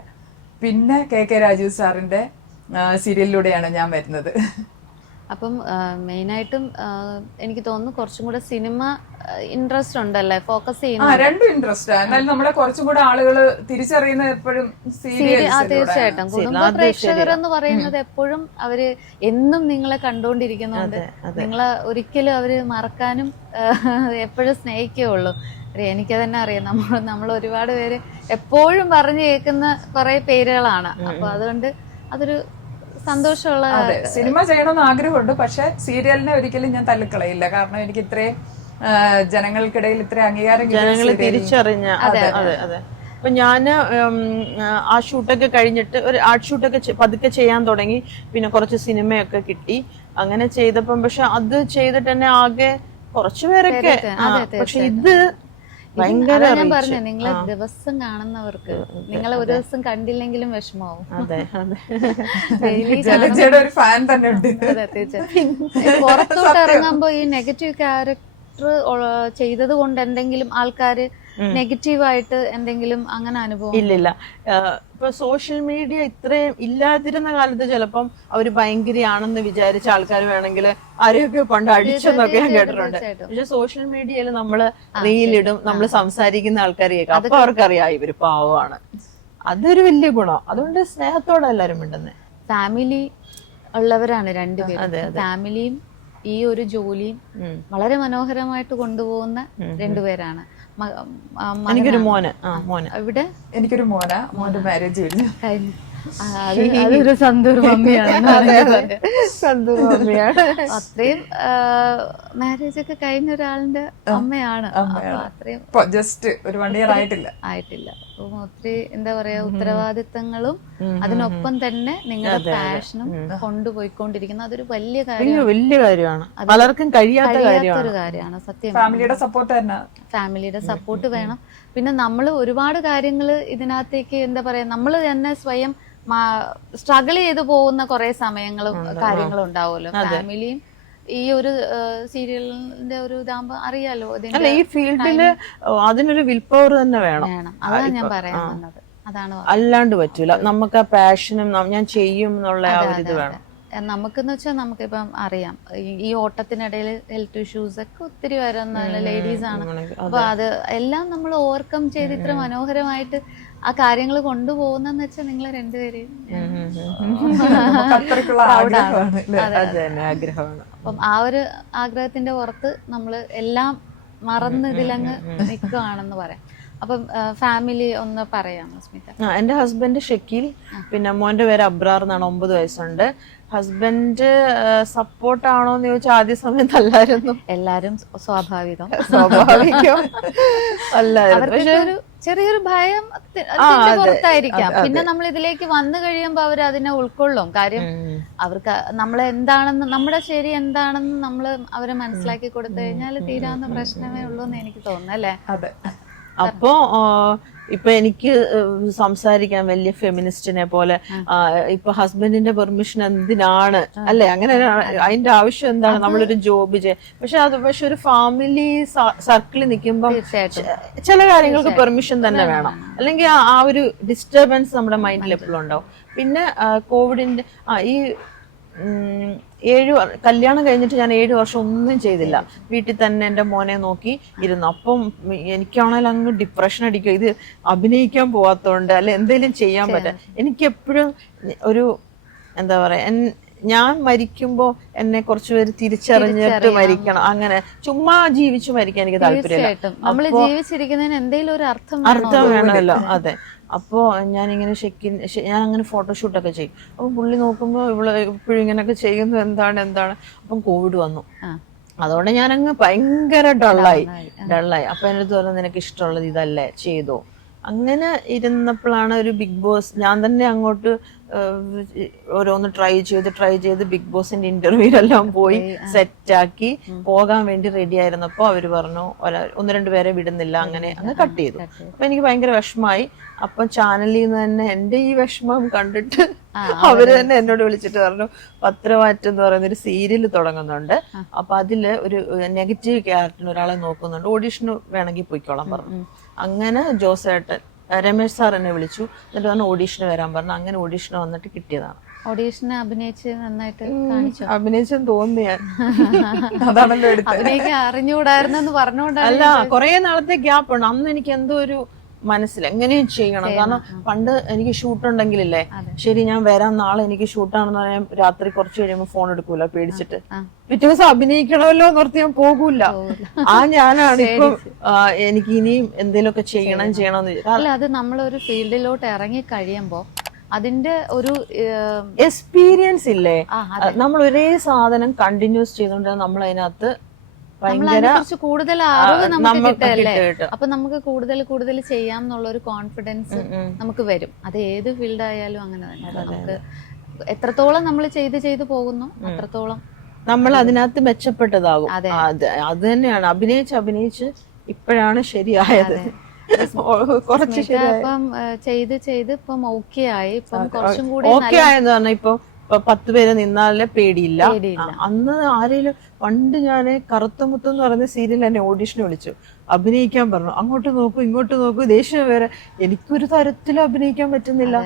പിന്നെ കെ രാജീവ് സാറിന്റെ സീരിയലിലൂടെയാണ് ഞാൻ വരുന്നത്. അപ്പം മെയിനായിട്ടും എനിക്ക് തോന്നുന്നു കുറച്ചും കൂടെ സിനിമ ഇൻട്രസ്റ്റ് ഉണ്ടല്ലേ, ഫോക്കസ് ചെയ്യുന്ന രണ്ടും ഇൻട്രസ്റ്റ്. എന്നാലും നമ്മളെ കുറച്ചും കൂടെ ആളുകൾ തിരിച്ചറിയുന്നത് എപ്പോഴും തീർച്ചയായിട്ടും കുടുംബ പ്രേക്ഷകർ എന്ന് പറയുന്നത് എപ്പോഴും അവര് എന്നും നിങ്ങളെ കണ്ടുകൊണ്ടിരിക്കുന്നുണ്ട്. നിങ്ങളെ ഒരിക്കലും അവര് മറക്കാനും എപ്പോഴും സ്നേഹിക്കുകയുള്ളൂ. എനിക്ക് തന്നെ അറിയാം, നമ്മൾ ഒരുപാട് പേര് എപ്പോഴും പറഞ്ഞു കേൾക്കുന്ന കുറെ പേരുകളാണ്. അപ്പൊ അതുകൊണ്ട് അതൊരു സന്തോഷമുള്ള. അതെ, സിനിമ ചെയ്യണമെന്ന് ആഗ്രഹമുണ്ട്. പക്ഷെ സീരിയലിനെ ഒരിക്കലും ഞാൻ തള്ളിക്കളയില്ല. കാരണം എനിക്ക് ഇത്രയും ജനങ്ങൾക്കിടയിൽ ഇത്ര അംഗീകാരം തിരിച്ചറിഞ്ഞ. അതെ. അപ്പൊ ഞാന് ആ ഷൂട്ടൊക്കെ കഴിഞ്ഞിട്ട് ഒരു ആർട്ട് ഷൂട്ടൊക്കെ പതുക്കെ ചെയ്യാൻ തുടങ്ങി. പിന്നെ കുറച്ച് സിനിമയൊക്കെ കിട്ടി. അങ്ങനെ ചെയ്തപ്പം പക്ഷെ അത് ചെയ്തിട്ട് തന്നെ ആകെ കുറച്ചു പേരൊക്കെ. പക്ഷെ ഇത് ഭയങ്കര ഞാൻ പറഞ്ഞു, നിങ്ങളെ ദിവസം കാണുന്നവർക്ക് നിങ്ങളെ ഒരു ദിവസം കണ്ടില്ലെങ്കിലും വിഷമാവും. ജലജയുടെ ഒരു ഫാൻ തന്നെ ഉണ്ട്. അതെ, തീർച്ചയായും. പുറത്തോട്ട് ഇറങ്ങുമ്പോ ഈ നെഗറ്റീവ് ക്യാരക്ടർ ചെയ്തത് കൊണ്ട് എന്തെങ്കിലും ആൾക്കാര് നെഗറ്റീവായിട്ട് എന്തെങ്കിലും അങ്ങനെ അനുഭവം? ഇല്ലില്ല. ഇപ്പൊ സോഷ്യൽ മീഡിയ ഇത്രയും ഇല്ലാതിരുന്ന കാലത്ത് ചിലപ്പം അവര് ഭയങ്കരയാണെന്ന് വിചാരിച്ച ആൾക്കാർ വേണമെങ്കിൽ ആരെയൊക്കെ പണ്ട് അടിച്ചെന്നൊക്കെ ഞാൻ കേട്ടിട്ടുണ്ട്. പക്ഷെ സോഷ്യൽ മീഡിയയിൽ നമ്മള് റീലിടും, നമ്മൾ സംസാരിക്കുന്ന ആൾക്കാർ കേൾക്കാം. അപ്പൊ അവർക്കറിയാം ഇവര് പാവമാണ്. അതൊരു വലിയ ഗുണം. അതുകൊണ്ട് സ്നേഹത്തോടെ എല്ലാരും മിണ്ടുന്നത്. ഫാമിലി ഉള്ളവരാണ് രണ്ടുപേരും. ഫാമിലിയും ഈ ഒരു ജോലിയും വളരെ മനോഹരമായിട്ട് കൊണ്ടുപോകുന്ന രണ്ടുപേരാണ്. എനിക്കൊരു മോന്. ഇവിടെ എനിക്കൊരു മോന്റെ മാരേജ് കഴിഞ്ഞു. അതൊരു സന്തൂർ മമ്മിയാണ്. അത്രയും മാരേജ് ഒക്കെ കഴിഞ്ഞ ഒരാളിന്റെ അമ്മയാണ്. അത്രയും ജസ്റ്റ് ഒരു 1 year ആയിട്ടില്ല. അപ്പം ഒത്തിരി എന്താ പറയാ ഉത്തരവാദിത്തങ്ങളും അതിനൊപ്പം തന്നെ നിങ്ങളുടെ പാഷനും കൊണ്ടുപോയിക്കൊണ്ടിരിക്കുന്ന അതൊരു വലിയ കാര്യമാണ്. പലർക്കും കഴിയാത്തൊരു കാര്യമാണ് സത്യം. ഫാമിലിയുടെ സപ്പോർട്ട് വേണം. പിന്നെ നമ്മൾ ഒരുപാട് കാര്യങ്ങള് ഇതിനകത്തേക്ക് എന്താ പറയാ നമ്മൾ തന്നെ സ്വയം സ്ട്രഗിൾ ചെയ്ത് പോകുന്ന കുറെ സമയങ്ങളും കാര്യങ്ങളും ഉണ്ടാവുമല്ലോ. ഫാമിലിയും ഈ ഒരു സീരിയലിന്റെ ഒരു ഇതാകുമ്പോ അറിയാലോ, ഈ ഫീൽഡില് അതിനൊരു വിൽ പവർ തന്നെ വേണം. അതാണ് ഞാൻ പറയാൻ വന്നത്. അതാണ്, അല്ലാണ്ട് പറ്റൂല. നമുക്ക് ആ പാഷനും ഞാൻ ചെയ്യും എന്നുള്ള ആ ഒരു ഇത് വേണം. നമുക്കെന്ന് വെച്ചാൽ നമുക്കിപ്പം അറിയാം ഈ ഓട്ടത്തിനിടയിൽ ഹെൽത്ത് ഇഷ്യൂസ് ഒക്കെ ഒത്തിരി വരുന്ന ലേഡീസ് ആണ്. അപ്പൊ അത് എല്ലാം നമ്മൾ ഓവർകം ചെയ്ത് ഇത്ര മനോഹരമായിട്ട് ആ കാര്യങ്ങൾ കൊണ്ടുപോകുന്നെന്ന് വെച്ചാൽ നിങ്ങളെ രണ്ടുപേരെയും ആഗ്രഹമാണ്. അപ്പം ആ ഒരു ആഗ്രഹത്തിന്റെ പുറത്ത് നമ്മള് എല്ലാം മറന്ന് ഇതിലങ്ങ് നിൽക്കുകയാണെന്ന് പറയാം. അപ്പം ഫാമിലി ഒന്ന് പറയാമോ സ്മിത? എന്റെ ഹസ്ബൻഡ് ഷക്കീൽ, പിന്നെ മോന്റെ പേര് അബ്രാർ എന്നാണ്, 9 വയസ്സുണ്ട്. ഹസ്ബൻഡ് സപ്പോർട്ടാണോ എന്ന് ചോദിച്ചാൽ ആദ്യ സമയത്ത് അല്ലായിരുന്നു. എല്ലാരും സ്വാഭാവികം അല്ലായിരുന്നു. ചെറിയൊരു ഭയം പുറത്തായിരിക്കാം. പിന്നെ നമ്മൾ ഇതിലേക്ക് വന്നു കഴിയുമ്പോ അവർ അതിനെ ഉൾക്കൊള്ളും. കാര്യം അവർക്ക് നമ്മളെ എന്താണെന്ന്, നമ്മുടെ ശരി എന്താണെന്ന് നമ്മള് അവരെ മനസ്സിലാക്കി കൊടുത്തു കഴിഞ്ഞാൽ തീരാവുന്ന പ്രശ്നമേ ഉള്ളൂ എന്ന് എനിക്ക് തോന്നുന്നു, അല്ലേ? അതെ. അപ്പോ ഇപ്പൊ എനിക്ക് സംസാരിക്കാൻ വലിയ ഫെമിനിസ്റ്റിനെ പോലെ ഇപ്പൊ ഹസ്ബൻഡിന്റെ പെർമിഷൻ എന്തിനാണ്, അല്ലെ? അങ്ങനെ അതിന്റെ ആവശ്യം എന്താണ്? നമ്മളൊരു ജോബ് പക്ഷെ ഒരു ഫാമിലി സർക്കിളിൽ നിൽക്കുമ്പോ ചില കാര്യങ്ങൾക്ക് പെർമിഷൻ തന്നെ വേണം. അല്ലെങ്കിൽ ആ ഒരു ഡിസ്റ്റർബൻസ് നമ്മുടെ മൈൻഡിൽ എപ്പോഴും ഉണ്ടാവും. പിന്നെ കോവിഡിന്റെ ഈ കല്യാണം കഴിഞ്ഞിട്ട് ഞാൻ 7 വർഷം ഒന്നും ചെയ്തില്ല. വീട്ടിൽ തന്നെ എൻ്റെ മോനെ നോക്കി ഇരുന്നു. അപ്പം എനിക്കാണെങ്കിൽ അങ്ങ് ഡിപ്രഷൻ അടിക്കും. ഇത് അഭിനയിക്കാൻ പോവാത്തോണ്ട് അല്ലെ എന്തെങ്കിലും ചെയ്യാൻ പറ്റാ. എനിക്കെപ്പോഴും ഒരു എന്താ പറയാ, ഞാൻ മരിക്കുമ്പോ എന്നെ കുറച്ചുപേര് തിരിച്ചറിഞ്ഞിട്ട് മരിക്കണം. അങ്ങനെ ചുമ്മാ ജീവിച്ചു മരിക്കാൻ എനിക്ക് താല്പര്യമില്ല. നമ്മൾ ജീവിച്ചിരിക്കുന്നതിന് എന്തെങ്കിലും ഒരു അർത്ഥം വേണമല്ലോ. അതെ. അപ്പോ ഞാനിങ്ങനെ ഞാൻ അങ്ങനെ ഫോട്ടോഷൂട്ടൊക്കെ ചെയ്യും. അപ്പൊ പുള്ളി നോക്കുമ്പോ ഇവള് ഇപ്പോഴും ഇങ്ങനെയൊക്കെ ചെയ്യുന്നു, എന്താണ്. അപ്പം കോവിഡ് വന്നു. അതുകൊണ്ട് ഞാനങ്ങ് ഭയങ്കര ഡള്ളായി. അപ്പൊ എൻ്റെ അടുത്ത് പറഞ്ഞു, നിനക്ക് ഇഷ്ടമുള്ളത് ഇതല്ലേ, ചെയ്തോ. അങ്ങനെ ഇരുന്നപ്പോഴാണ് ഒരു ബിഗ് ബോസ്, ഞാൻ തന്നെ അങ്ങോട്ട് ഓരോന്ന് ട്രൈ ചെയ്ത് ബിഗ് ബോസിന്റെ ഇന്റർവ്യൂലെല്ലാം പോയി സെറ്റാക്കി പോകാൻ വേണ്ടി റെഡി ആയിരുന്നപ്പോ അവര് പറഞ്ഞു ഒന്ന് രണ്ട് പേരെ വിടുന്നില്ല, അങ്ങ് കട്ട് ചെയ്തു. അപ്പൊ എനിക്ക് ഭയങ്കര വിഷമായി. അപ്പൊ ചാനലിൽ നിന്ന് തന്നെ എന്റെ ഈ വിഷമം കണ്ടിട്ട് അവര് തന്നെ എന്നോട് വിളിച്ചിട്ട് പറഞ്ഞു, പത്രമാറ്റം എന്ന് പറയുന്ന ഒരു സീരിയൽ തുടങ്ങുന്നുണ്ട്, അപ്പൊ അതില് ഒരു നെഗറ്റീവ് ക്യാരക്ടറിന് ഒരാളെ നോക്കുന്നുണ്ട്, ഓഡീഷന് വേണമെങ്കിൽ പോയിക്കോളാൻ പറഞ്ഞു. അങ്ങനെ ജോസേട്ടൻ രമേശ് സാർ എന്നെ വിളിച്ചു, എന്നിട്ട് പറഞ്ഞു ഓഡീഷന് വരാൻ പറഞ്ഞു. അങ്ങനെ ഓഡീഷന് വന്നിട്ട് കിട്ടിയതാണ്. ഓഡീഷന് അഭിനയിച്ച് നന്നായിട്ട് കാണിച്ചു. അഭിനയിച്ചെന്ന് തോന്നുന്നു ഞാൻ. അതാണല്ലോ അഭിനയിക്കാൻ അറിഞ്ഞുകൂടായിരുന്നെന്ന് പറഞ്ഞുകൊണ്ടാണ്. അല്ല, കുറെ നാളത്തെ ഗ്യാപ്പ് ഉണ്ട്. അന്ന് എനിക്ക് എന്തോ ഒരു മനസ്സിൽ എങ്ങനെയും ചെയ്യണം. കാരണം പണ്ട് എനിക്ക് ഷൂട്ട് ഉണ്ടെങ്കിലല്ലേ, ശരി ഞാൻ വരാം നാളെ എനിക്ക് ഷൂട്ടാണെന്ന് പറയാൻ രാത്രി കുറച്ച് കഴിയുമ്പോൾ ഫോൺ എടുക്കൂല പേടിച്ചിട്ട്. പിറ്റേ ദിവസം അഭിനയിക്കണമല്ലോ എന്നോർത്ത് ഞാൻ പോകൂല. ഞാനാണ് ഇപ്പൊ എനിക്ക് ഇനിയും എന്തെങ്കിലുമൊക്കെ ചെയ്യണമെന്ന്. അല്ല, അത് നമ്മളൊരു ഫീൽഡിലോട്ട് ഇറങ്ങി കഴിയുമ്പോ അതിന്റെ ഒരു എക്സ്പീരിയൻസ് ഇല്ലേ, നമ്മൾ ഒരേ സാധനം കണ്ടിന്യൂസ് ചെയ്തോണ്ട് നമ്മൾ അതിനകത്ത് കുറച്ച് കൂടുതൽ അറിവ് നമുക്ക് കിട്ടല്ലേ. അപ്പൊ നമുക്ക് കൂടുതൽ ചെയ്യാം എന്നുള്ള ഒരു കോൺഫിഡൻസ് നമുക്ക് വരും. അത് ഏത് ഫീൽഡ് ആയാലും അങ്ങനെ തന്നെ. നമുക്ക് എത്രത്തോളം നമ്മൾ ചെയ്ത് പോകുന്നു അത്രത്തോളം നമ്മൾ അതിനകത്ത് മെച്ചപ്പെട്ടതാകും. അത് തന്നെയാണ് അഭിനയിച്ച് ഇപ്പോഴാണ് ശരിയായത്. കുറച്ച് ഇപ്പം ചെയ്ത് ഇപ്പം ഓക്കെ ആയി. ഇപ്പം കുറച്ചും കൂടി ഓക്കെ ആയെന്ന് പറഞ്ഞാൽ ഇപ്പൊ 10 പേര് നിന്നാലേ പേടിയില്ല. അന്ന് ആരെങ്കിലും പണ്ട് ഞാൻ കറുത്തമുത്ത് എന്ന് പറയുന്ന സീരിയൽ എന്നെ ഓഡീഷന് വിളിച്ചു, അഭിനയിക്കാൻ പറഞ്ഞു. അങ്ങോട്ട് നോക്കൂ ഇങ്ങോട്ട് നോക്കൂ, ദേഷ്യം വേറെ, എനിക്കൊരു തരത്തിലും അഭിനയിക്കാൻ പറ്റുന്നില്ല.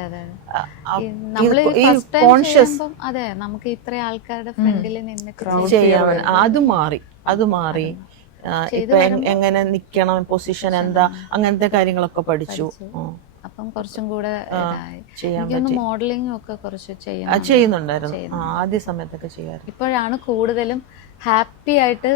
അതെ, നമുക്ക് ഇത്ര ആൾക്കാരുടെ ഫ്രണ്ടിൽ നിന്ന് ചെയ്യാൻ അത് മാറി. ഇപ്പൊ എങ്ങനെ നിക്കണം, പൊസിഷൻ എന്താ, അങ്ങനത്തെ കാര്യങ്ങളൊക്കെ പഠിച്ചു. അപ്പം കുറച്ചും കൂടെ മോഡലിംഗ് ഒക്കെ കുറച്ച് ചെയ്യുന്നുണ്ടായിരുന്നു ആദ്യ സമയത്തൊക്കെ ചെയ്യാറ്. ഇപ്പോഴാണ് കൂടുതലും ഹാപ്പി ആയിട്ട്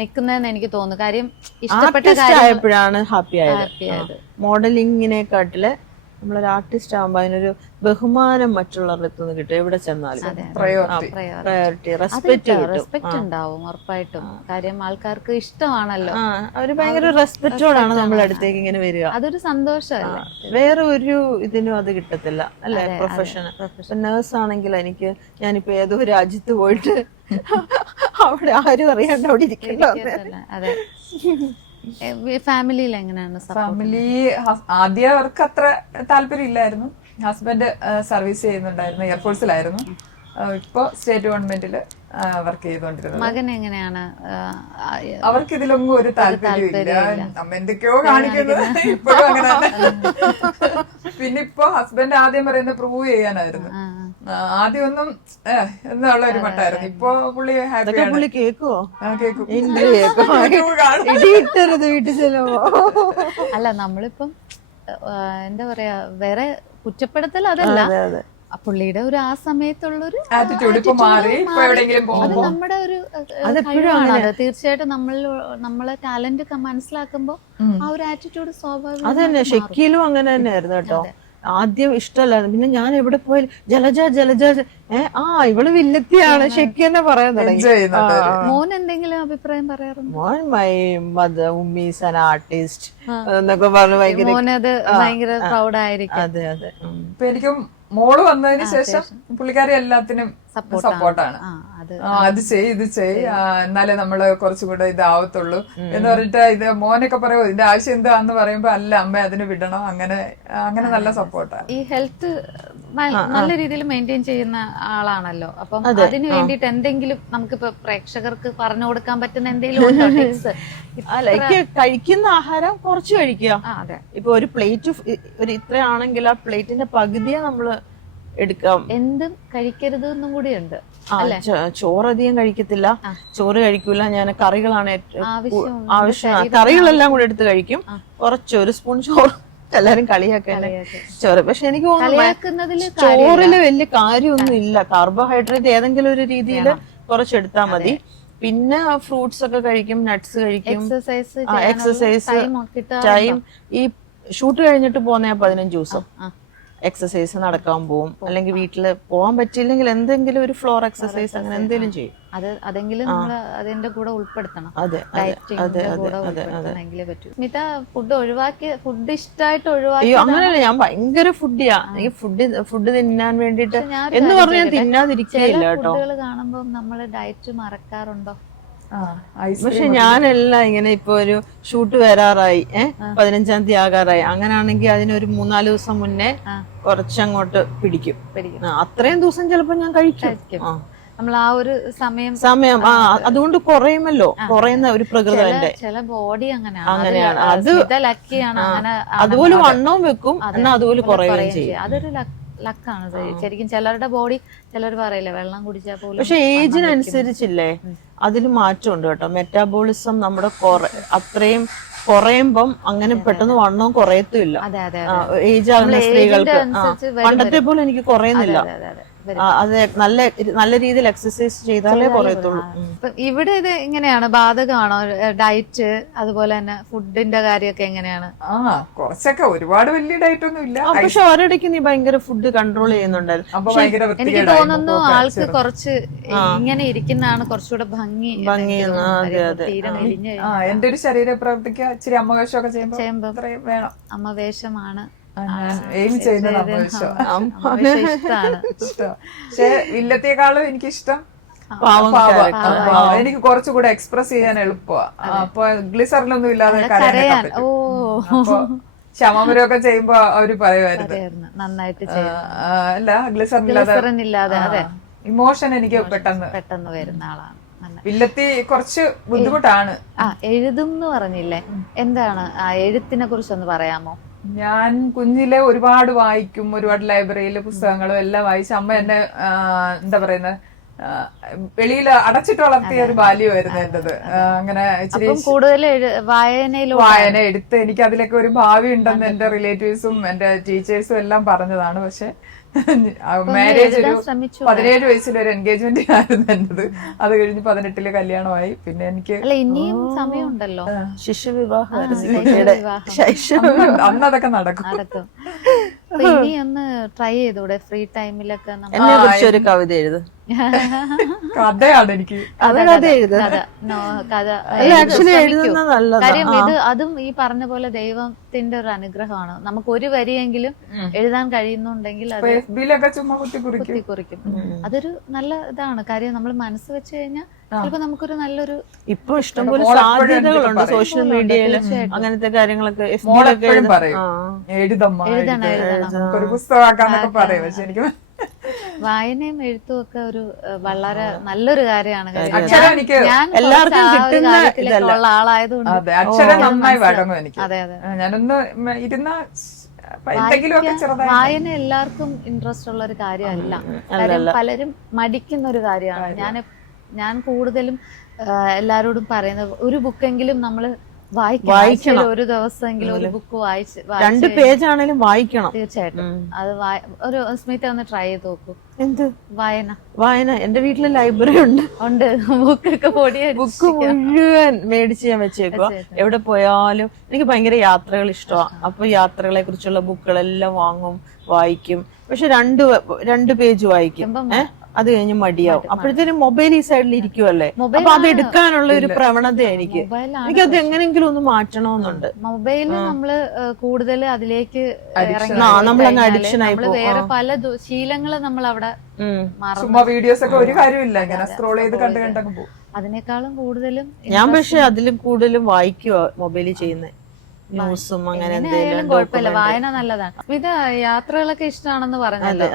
നിക്കുന്നതെന്ന് എനിക്ക് തോന്നുന്നു. കാര്യം ഇഷ്ടപ്പെട്ട ആയപ്പോഴാണ് ഹാപ്പി ആയത്. മോഡലിങ്ങിനെക്കാട്ടില് നമ്മളൊരു ആർട്ടിസ്റ്റ് ആകുമ്പോ അതിനൊരു ബഹുമാനം മറ്റുള്ളവരുടെ അടുത്തുനിന്ന് കിട്ടും. എവിടെ ചെന്നാലും പ്രയോറിറ്റി, റെസ്പെക്ട് ഉണ്ടാവും ഉറപ്പായിട്ടും. കാര്യം ആൾക്കാർക്ക് ഇഷ്ടമാണല്ലോ. അവര് ഭയങ്കര റെസ്പെക്റ്റോടാണ് നമ്മുടെ അടുത്തേക്ക് ഇങ്ങനെ വരിക. അതൊരു സന്തോഷമല്ലേ. വേറെ ഒരു ഇതിനും അത് കിട്ടത്തില്ല അല്ലെ. പ്രൊഫഷണൽ നേഴ്സ് ആണെങ്കിൽ ഞാനിപ്പോ ഏതോ രാജ്യത്ത് പോയിട്ട് അവിടെ ആരും അറിയാണ്ട് അവിടെ ഇരിക്കണ്ട. അതെ. ഫാമിലിയിൽ എങ്ങനെയാണ്? ഫാമിലി ആദ്യം അവർക്ക് അത്ര താല്പര്യം ഇല്ലായിരുന്നു. ഹസ്ബൻഡ് സർവീസ് ചെയ്യുന്നുണ്ടായിരുന്നു, എയർഫോഴ്സിലായിരുന്നു. ഇപ്പൊ സ്റ്റേറ്റ് ഗവൺമെന്റില് വർക്ക് ചെയ്തുകൊണ്ടിരുന്നത്. മകൻ എങ്ങനെയാണ്? അവർക്ക് ഇതിലൊന്നും ഒരു താല്പര്യമില്ല. നമ്മ എന്തൊക്കെയോ കാണിക്കുന്നത് ഇപ്പോഴും അങ്ങനെ. പിന്നെ ഇപ്പൊ ഹസ്ബൻഡ് ആദ്യം പറയുന്നത് പ്രൂവ് ചെയ്യാനായിരുന്നു. ആദ്യം ഒന്നും എന്നുള്ള ഒരു മട്ടായിരുന്നു. ഇപ്പൊ പുള്ളി ഹാപ്പിയാണ്. പുള്ളി കേക്കുവോ? കേക്കും. വീട്ടിൽ ചെല്ലുമ്പോ അല്ല, നമ്മളിപ്പം എന്താ പറയാ, വേറെ കുറ്റപ്പെടുത്തൽ അതല്ല, പുള്ളിയുടെ ഒരു ആ സമയത്തുള്ളൊരു ആറ്റിറ്റ്യൂഡ് ഇപ്പൊ മാറി. അത് നമ്മുടെ ഒരു കഴിവാണ്. അത് തീർച്ചയായിട്ടും നമ്മളെ ടാലന്റ് മനസ്സിലാക്കുമ്പോ ആ ഒരു ആറ്റിറ്റ്യൂഡ് സ്വാഭാവികം. അത് തന്നെ ഷെക്കിയിലും അങ്ങനെ തന്നെയായിരുന്നു കേട്ടോ. ആദ്യം ഇഷ്ടമല്ലായിരുന്നു. പിന്നെ ഞാൻ എവിടെ പോയാലും ജലജ ഇവള് വില്ലത്തിയാണ് ഷെക്കി തന്നെ പറയാൻ തുടങ്ങി. മോൻ എന്തെങ്കിലും അഭിപ്രായം പറയാറുണ്ട്? മോൻ my mother Ummis an artist എന്നൊക്കെ പറഞ്ഞു ഭയങ്കര പ്രൗഡായിരിക്കും. അതെ. ഇപ്പൊ എനിക്കും മോള് വന്നതിന് ശേഷം പുള്ളിക്കാരി എല്ലാത്തിനും സപ്പോർട്ടാണ്. അത് ഇത് എന്നാലേ നമ്മള് കുറച്ചുകൂടെ ഇതാവത്തുള്ളൂ എന്ന് പറഞ്ഞിട്ട് ഇത് മോനൊക്കെ പറയുമോ ഇതിന്റെ ആവശ്യം എന്താന്ന് പറയുമ്പോ അല്ല അമ്മ അതിന് വിടണം, അങ്ങനെ നല്ല സപ്പോർട്ടാണ്. ഈ ഹെൽത്ത് നല്ല രീതിയിൽ മെയിൻറ്റെയിൻ ചെയ്യുന്ന ആളാണല്ലോ. അപ്പം അതിന് വേണ്ടിട്ട് എന്തെങ്കിലും നമുക്കിപ്പോ പ്രേക്ഷകർക്ക് പറഞ്ഞു കൊടുക്കാൻ പറ്റുന്ന എന്തെങ്കിലും ടിപ്സ്? കഴിക്കുന്ന ആഹാരം കുറച്ച് കഴിക്കുക. ഇപ്പൊ ഒരു പ്ലേറ്റ് ഒരു ഇത്രയാണെങ്കിൽ ആ പ്ലേറ്റിന്റെ പകുതിയെ നമ്മള് എടുക്കാം. എന്തും കഴിക്കരുത് എന്നും കൂടിയുണ്ട്. ചോറ് അധികം കഴിക്കത്തില്ല, ചോറ് കഴിക്കൂല. ഞാൻ കറികളാണ് ആവശ്യം, കറികളെല്ലാം കൂടെ എടുത്ത് കഴിക്കും. ഒരു സ്പൂൺ ചോറ്. എല്ലാരും കളിയാക്കാൻ ചോറ്. പക്ഷെ എനിക്ക് തോന്നുന്നു ചോറില് വലിയ കാര്യമൊന്നും ഇല്ല. കാർബോഹൈഡ്രേറ്റ് ഏതെങ്കിലും ഒരു രീതിയിൽ കുറച്ചെടുത്താൽ മതി. പിന്നെ ഫ്രൂട്ട്സ് ഒക്കെ കഴിക്കും, നട്ട്സ് കഴിക്കും, എക്സസൈസ് ടൈം. ഈ ഷൂട്ട് കഴിഞ്ഞിട്ട് പോകുന്ന 15 ദിവസം എക്സസൈസ് നടക്കാൻ പോവും, അല്ലെങ്കിൽ വീട്ടില് പോകാൻ പറ്റിയില്ലെങ്കിൽ എന്തെങ്കിലും ഒരു ഫ്ലോർ എക്സസൈസ് അങ്ങനെ എന്തെങ്കിലും ചെയ്യും. അതെങ്കിലും നമ്മൾ അതിന്റെ കൂടെ ഉൾപ്പെടുത്തണം. അതെ ഡയറ്റിംഗിന്റെ കൂടെ ഉൾപ്പെടുത്തണമെങ്കിലേ പറ്റൂ. സ്മിത ഫുഡ് ഇഷ്ടമായിട്ട് ഒഴിവാക്കി? അയ്യോ അങ്ങനെയല്ല, ഞാൻ ഭയങ്കര ഫുഡിയാ. എനിക്ക് ഫുഡ് തിന്നാൻ വേണ്ടിട്ട് എന്ന് പറഞ്ഞാൽ തിന്നാതിരിക്കില്ല കേട്ടോ. ഫുഡുകൾ കാണുമ്പോ നമ്മള് ഡയറ്റ് മറക്കാറുണ്ടോ? പക്ഷെ ഞാനെല്ലാം ഇങ്ങനെ ഇപ്പൊ ഒരു ഷൂട്ട് വരാറായി 15-ാം തീയതി ആകാറായി, അങ്ങനാണെങ്കിൽ അതിനൊരു 3-4 ദിവസം മുന്നേ കുറച്ചങ്ങോട്ട് പിടിക്കും. അത്രയും ദിവസം ചിലപ്പോ ഞാൻ കഴിക്കും. നമ്മൾ ആ ഒരു സമയം അതുകൊണ്ട് കുറയുമല്ലോ, കുറയുന്ന ഒരു പ്രകൃതി ചില ബോഡി അങ്ങനെയാണ്. അത് ലക്കിയാണ്. അതുപോലെ വണ്ണവും വെക്കും, എന്നാ അതുപോലെ കുറയുകയും ചെയ്യും. അതൊരു ലക്കാണ് ശരിക്കും. ചിലരുടെ ബോഡി, ചിലർ പറയില്ലേ വെള്ളം കുടിച്ചാൽ പോലും. പക്ഷെ ഏജിനനുസരിച്ചില്ലേ അതിൽ മാറ്റമുണ്ട് കേട്ടോ. മെറ്റാബോളിസം നമ്മുടെ അത്രയും കുറയുമ്പം അങ്ങനെ പെട്ടെന്ന് വണ്ണവും കുറയത്തുമില്ല. ഏജ് ആകുന്ന സ്ത്രീകൾക്ക് പണ്ടത്തെ പോലെ എനിക്ക് കുറയുന്നില്ല. അതെ, നല്ല രീതിയിൽ എക്സസൈസ് ചെയ്താലേ കുറയത്തുള്ളൂ. ഇവിടെ ഇത് എങ്ങനെയാണ്, ബാധകമാണോ ഡയറ്റ്? അതുപോലെ തന്നെ ഫുഡിന്റെ കാര്യമൊക്കെ എങ്ങനെയാണ്? കുറച്ചൊക്കെ, ഒരുപാട് വലിയ ഡയറ്റ് ഒന്നും ഇല്ല. പക്ഷെ ഒരിടയ്ക്ക് നീ ഭയങ്കര ഫുഡ് കൺട്രോൾ ചെയ്യുന്നുണ്ടായിരുന്നു. എനിക്ക് തോന്നുന്നു ആൾക്ക് കുറച്ച് ഇങ്ങനെ ഇരിക്കുന്നതാണ് കുറച്ചുകൂടെ ഭംഗി. എന്റെ ഒരു ശരീര പ്രവർത്തിക്ക് ഇച്ചിരി അമ്മവേഷമൊക്കെ ചെയ്യുമ്പോ വേണം. അമ്മവേഷമാണ് ഇഷ്ടമാണ്. പക്ഷെ വില്ലത്തേക്കാളും എനിക്കിഷ്ടം എനിക്ക് കുറച്ചുകൂടെ എക്സ്പ്രസ് ചെയ്യാൻ എളുപ്പമാണ്. അപ്പൊ ഗ്ലിസറിലൊന്നും ഇല്ലാതെ കരയാൻ. അപ്പൊ ശമപുരമൊക്കെ ചെയ്യുമ്പോ അവര് പറയുമായിരുന്നു നന്നായിട്ട് അല്ല ഗ്ലിസറിനില്ലാതെ ഇമോഷൻ എനിക്ക് പെട്ടെന്ന് വരുന്ന ആളാണ്. വില്ലത്തി കുറച്ച് ബുദ്ധിമുട്ടാണ്. എഴുതും എന്ന് പറഞ്ഞില്ലേ, എന്താണ് ആ എഴുത്തിനെ കുറിച്ചൊന്ന് പറയാമോ? ഞാൻ കുഞ്ഞിലെ ഒരുപാട് വായിക്കും, ഒരുപാട് ലൈബ്രറിയിലെ പുസ്തകങ്ങളും എല്ലാം വായിച്ചു. അമ്മ എന്നെ എന്താ പറയുന്നത്, വെളിയിൽ അടച്ചിട്ട് വളർത്തിയ ഒരു ബാല്യമായിരുന്നു എന്റത്. അങ്ങനെ ഇച്ചിരി കൂടുതൽ വായന എടുത്ത് എനിക്ക് അതിലൊക്കെ ഒരു ഭാവി ഉണ്ടെന്ന് എന്റെ റിലേറ്റീവ്സും എന്റെ ടീച്ചേഴ്സും എല്ലാം പറഞ്ഞതാണ്. പക്ഷെ മാരേജ് ഒരു 17 വയസ്സിലൊരു എൻഗേജ്മെന്റ് ആയിരുന്നു എന്റത്. അത് കഴിഞ്ഞ് 18 കല്യാണമായി. പിന്നെ എനിക്ക് ഇനിയും സമയമുണ്ടല്ലോ, ശിശുവിവാഹം അന്ന് അതൊക്കെ നടക്കും. ഇനി ഒന്ന് ട്രൈ ചെയ്തൂടെ ഫ്രീ ടൈമിലൊക്കെ? എന്നെ കുറിച്ചൊരു കവിത എഴുതും. കഥയാണ് എനിക്ക് കാര്യം. ഇത് അതും ഈ പറഞ്ഞ പോലെ ദൈവത്തിന്റെ ഒരു അനുഗ്രഹമാണ്. നമുക്ക് ഒരു വരിയെങ്കിലും എഴുതാൻ കഴിയുന്നുണ്ടെങ്കിൽ അത് കുറിക്കും. അതൊരു നല്ല ഇതാണ്. കാര്യം നമ്മൾ മനസ്സ് വെച്ച് കഴിഞ്ഞാൽ ചിലപ്പോ നമുക്കൊരു നല്ലൊരു ഇപ്പൊ ഇഷ്ടംപോലെ സാധ്യതകളുണ്ട് സോഷ്യൽ മീഡിയയിൽ അങ്ങനത്തെ കാര്യങ്ങളൊക്കെ. വായനയും എഴുത്തും ഒക്കെ ഒരു വളരെ നല്ലൊരു കാര്യമാണ്. എല്ലാവർക്കും കിട്ടുന്ന ആളായതുകൊണ്ട് അക്ഷരം നന്നായി വഴങ്ങും എനിക്ക്. അതെ അതെ, ഞാനൊന്ന് ഇരുന്ന വായന എല്ലാവർക്കും ഇൻട്രസ്റ്റ് ഉള്ള ഒരു കാര്യമല്ല. കാര്യം പലരും മടിക്കുന്ന ഒരു കാര്യമാണ്. ഞാൻ കൂടുതലും എല്ലാരോടും പറയുന്നത് ഒരു ബുക്കെങ്കിലും നമ്മള് വായിക്കണം. ഒരു ദിവസമെങ്കിലും ഒരു ബുക്ക് 2 പേജാണേലും വായിക്കണം തീർച്ചയായിട്ടും. അത് ഒരു സ്മിത ഒന്ന് ട്രൈ ചെയ്ത് നോക്കൂ. എന്ത് വായന? എന്റെ വീട്ടില് ലൈബ്രറി ഉണ്ട്. ബുക്കൊക്കെ ബുക്ക് മുഴുവൻ മേടിച്ച് ഞാൻ വെച്ചേക്കുക. എവിടെ പോയാലും എനിക്ക് ഭയങ്കര യാത്രകൾ ഇഷ്ടമാണ്. അപ്പൊ യാത്രകളെ കുറിച്ചുള്ള ബുക്കുകളെല്ലാം വാങ്ങും, വായിക്കും. പക്ഷെ 2 പേജ് വായിക്കും. അത് കഴിഞ്ഞ് മടിയാവും. അപ്പോഴത്തേനും മൊബൈൽ ഈ സൈഡിൽ ഇരിക്കുവല്ലേ, അപ്പൊ അത് എടുക്കാനുള്ള ഒരു പ്രവണത എനിക്കത് എങ്ങനെയെങ്കിലും ഒന്ന് മാറ്റണമെന്നുണ്ട്. മൊബൈലിൽ നമ്മള് കൂടുതൽ അതിലേക്ക് നമ്മളങ്ങ് അഡിക്ഷൻ ആയി പോകും. വേറെ പല ശീലങ്ങള് നമ്മൾ അവിടെ വീഡിയോസ് ഒക്കെ ഒരു കാര്യമില്ല, ഇങ്ങനെ സ്ക്രോൾ ചെയ്ത് കണ്ടങ്ങ് പോകും. അതിനേക്കാളും കൂടുതലും ഞാൻ പക്ഷെ അതിലും കൂടുതലും വായിക്കുവോ മൊബൈലിൽ ചെയ്യുന്നത്, ന്യൂസും അങ്ങനെ എന്തെങ്കിലും. കുഴപ്പമില്ല, വായന നല്ലതാണ്. ഇത് യാത്രകളൊക്കെ ഇഷ്ടമാണെന്ന് പറഞ്ഞല്ലോ.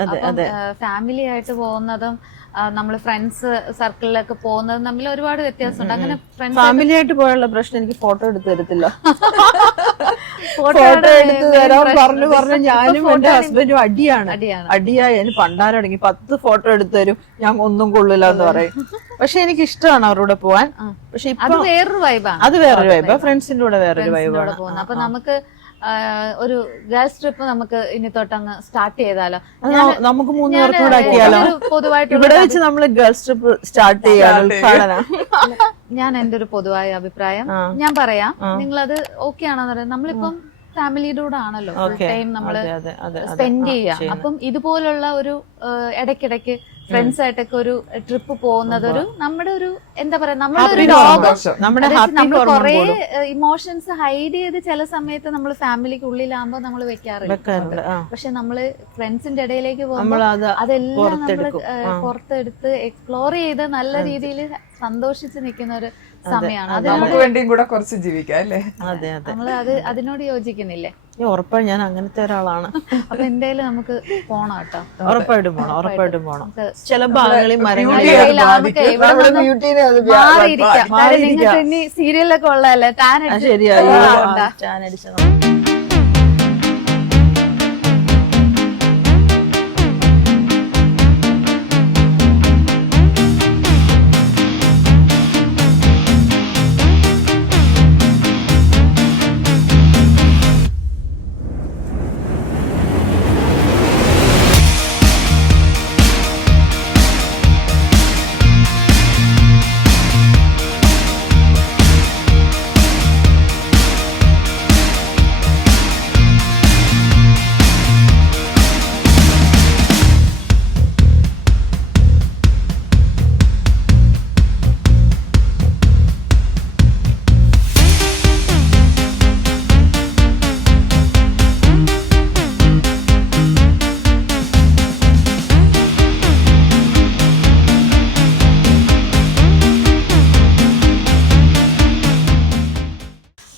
ഫാമിലി ആയിട്ട് പോകുന്നതും നമ്മള് ഫ്രണ്ട്സ് സർക്കിളിലൊക്കെ പോകുന്നതും തമ്മിൽ ഒരുപാട് വ്യത്യാസമുണ്ട്. അങ്ങനെ ഫാമിലി ആയിട്ട് പോയുള്ള പ്രശ്നം എനിക്ക് ഫോട്ടോ എടുത്ത് തരത്തില്ല. ഫോട്ടോ എടുത്ത് തരാൻ പറഞ്ഞു ഞാനും എന്റെ ഹസ്ബൻഡും അടിയായി. എനിക്ക് പണ്ടാരടങ്ങി 10 ഫോട്ടോ എടുത്തു തരും, ഞാൻ ഒന്നും കൊള്ളില്ല എന്ന് പറയും. പക്ഷെ എനിക്ക് ഇഷ്ടമാണ് അവരുടെ പോവാൻ. പക്ഷെ അത് വേറൊരു വൈബാ, ഫ്രണ്ട്സിന്റെ കൂടെ വേറൊരു വൈബാണ്. അപ്പൊ നമുക്ക് ഒരു ഗേൾസ് ട്രിപ്പ് നമുക്ക് ഇനി തൊട്ടങ്ങ് സ്റ്റാർട്ട് ചെയ്താലോ? നമുക്ക് 3 പേർക്കും കൂടെ ആക്കിയാലോ? പൊതുവായിട്ട് ഇവിടെ വെച്ച് നമ്മള് ഗേൾസ് ട്രിപ്പ് സ്റ്റാർട്ട് ചെയ്യാൻ ഞാൻ എന്റെ ഒരു പൊതുവായ അഭിപ്രായം ഞാൻ പറയാം. നിങ്ങളത് ഓക്കെ ആണോന്ന് പറയാം. നമ്മളിപ്പം ഫാമിലിയുടെ കൂടെ ആണല്ലോ ഫുൾ ടൈം നമ്മള് അതെ അതെ സ്പെൻഡ് ചെയ്യുക. അപ്പം ഇതുപോലുള്ള ഒരു ഇടയ്ക്കിടയ്ക്ക് ഫ്രണ്ട്സ് ആയിട്ടൊക്കെ ഒരു ട്രിപ്പ് പോകുന്നത് ഒരു നമ്മുടെ ഒരു എന്താ പറയാ നമ്മളൊരു നമ്മുടെ നമ്മൾ കുറെ ഇമോഷൻസ് ഹൈഡ് ചെയ്ത് ചില സമയത്ത് നമ്മൾ ഫാമിലിക്ക് ഉള്ളിലാകുമ്പോ നമ്മൾ വെക്കാറില്ല. പക്ഷെ നമ്മള് ഫ്രണ്ട്സിന്റെ ഇടയിലേക്ക് പോകുമ്പോൾ അതെല്ലാം നമ്മള് പുറത്തെടുത്ത് എക്സ്പ്ലോർ ചെയ്ത് നല്ല രീതിയിൽ സന്തോഷിച്ച് നിൽക്കുന്ന ഒരു സമയമാണ്. നമുക്ക് വേണ്ടിയും കൂടെ കുറച്ച് ജീവിക്കാം അല്ലേ? അതെ അതെ, നമ്മള് അതിനോട് യോജിക്കുന്നില്ലേ? ഉറപ്പായും ഞാൻ അങ്ങനത്തെ ഒരാളാണ്. അപ്പൊ എന്തായാലും നമുക്ക് പോണം കേട്ടോ. ഉറപ്പായിട്ടും പോണം, ഉറപ്പായിട്ടും പോണം. ചില ഭാഗങ്ങളിൽ നിങ്ങൾക്ക് ഇനി സീരിയലൊക്കെ ഉള്ളതല്ലേ, ടാൻ ശരിയായി ടാൻ അടിച്ച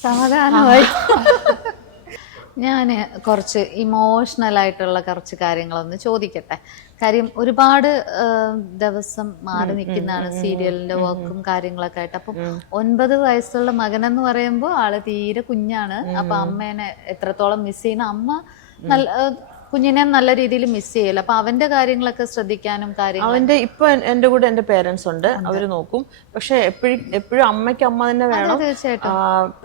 സമാധാനമായി. ഞാന് കുറച്ച് ഇമോഷണൽ ആയിട്ടുള്ള കുറച്ച് കാര്യങ്ങളൊന്ന് ചോദിക്കട്ടെ. കാര്യം ഒരുപാട് ദിവസം മാറി നിൽക്കുന്നതാണ് സീരിയലിന്റെ വർക്കും കാര്യങ്ങളൊക്കെ ആയിട്ട്. അപ്പം 9 വയസ്സുള്ള മകനെന്ന് പറയുമ്പോൾ ആള് തീരെ കുഞ്ഞാണ്. അപ്പൊ അമ്മേനെ എത്രത്തോളം മിസ് ചെയ്യുന്ന, അമ്മ നല്ല കുഞ്ഞിനെ നല്ല രീതിയിൽ മിസ് ചെയ്യല. അപ്പൊ അവന്റെ കാര്യങ്ങളൊക്കെ ശ്രദ്ധിക്കാനും അവന്റെ ഇപ്പൊ എന്റെ കൂടെ എന്റെ പേരൻസ് ഉണ്ട്, അവര് നോക്കും. പക്ഷെ എപ്പോഴും അമ്മയ്ക്ക് അമ്മ തന്നെ വേണം.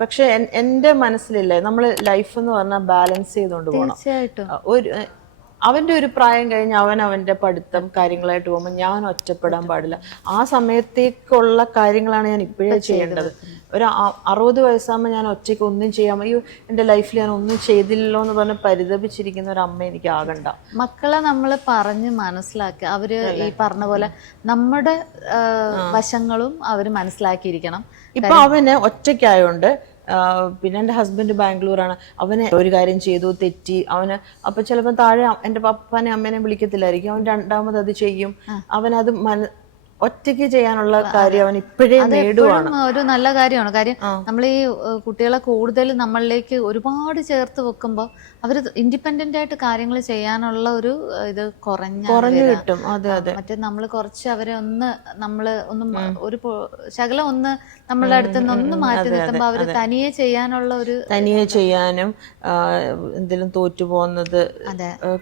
പക്ഷെ എന്റെ മനസ്സിലില്ലേ, നമ്മള് ലൈഫ് എന്ന് പറഞ്ഞാൽ ബാലൻസ് ചെയ്തോണ്ട് പോകണം. തീർച്ചയായിട്ടും അവന്റെ ഒരു പ്രായം കഴിഞ്ഞ് അവന്റെ പഠിത്തം കാര്യങ്ങളായിട്ട് പോകുമ്പോൾ ഞാൻ ഒറ്റപ്പെടാൻ പാടില്ല. ആ സമയത്തേക്കുള്ള കാര്യങ്ങളാണ് ഞാൻ ഇപ്പോഴേ ചെയ്യേണ്ടത്. ഒരു 60 വയസ്സാകുമ്പോൾ ഞാൻ ഒറ്റയ്ക്ക് ഒന്നും ചെയ്യാൻ, അയ്യോ എന്റെ ലൈഫിൽ ഞാൻ ഒന്നും ചെയ്തില്ലല്ലോ എന്ന് പറഞ്ഞ് പരിതപിച്ചിരിക്കുന്ന ഒരു അമ്മ എനിക്ക് ആകണ്ട. മക്കളെ നമ്മൾ പറഞ്ഞ് മനസ്സിലാക്കുക. അവര് ഈ പറഞ്ഞ പോലെ നമ്മുടെ വശങ്ങളും അവര് മനസ്സിലാക്കിയിരിക്കണം. ഇപ്പൊ അവന് ഒറ്റയ്ക്കായോണ്ട്, പിന്നെ എന്റെ ഹസ്ബൻഡ് ബാംഗ്ലൂരാണ്. അവന് ഒരു കാര്യം ചെയ്തു തെറ്റി, അവന് അപ്പൊ ചിലപ്പോ താഴെ എന്റെ പപ്പാനെ അമ്മേനെ വിളിക്കത്തില്ലായിരിക്കും, അവൻ രണ്ടാമത് അത് ചെയ്യും. അവനത് ഒറ്റയ്ക്ക് ചെയ്യാനുള്ള കാര്യം അവൻ ഇപ്പോഴേ നേടുവാണ്. ഒരു നല്ല കാര്യമാണ്. കാര്യം നമ്മൾ ഈ കുട്ടികളെ കൂടുതൽ നമ്മളിലേക്ക് ഒരുപാട് ചേർത്ത് വെക്കുമ്പോൾ അവര് ഇൻഡിപെൻഡന്റ് ആയിട്ട് കാര്യങ്ങൾ ചെയ്യാനുള്ള ഒരു ഇത് കുറഞ്ഞു കിട്ടും. അതെ അതെ. മറ്റേ നമ്മൾ കുറച്ച് അവരെ ഒരു ശകലം നമ്മളുടെ അടുത്ത് നിന്ന് ഒന്ന് മാറ്റി നിർത്തുമ്പോ അവര് തനിയെ ചെയ്യാനും എന്തെങ്കിലും തോറ്റു പോകുന്നത്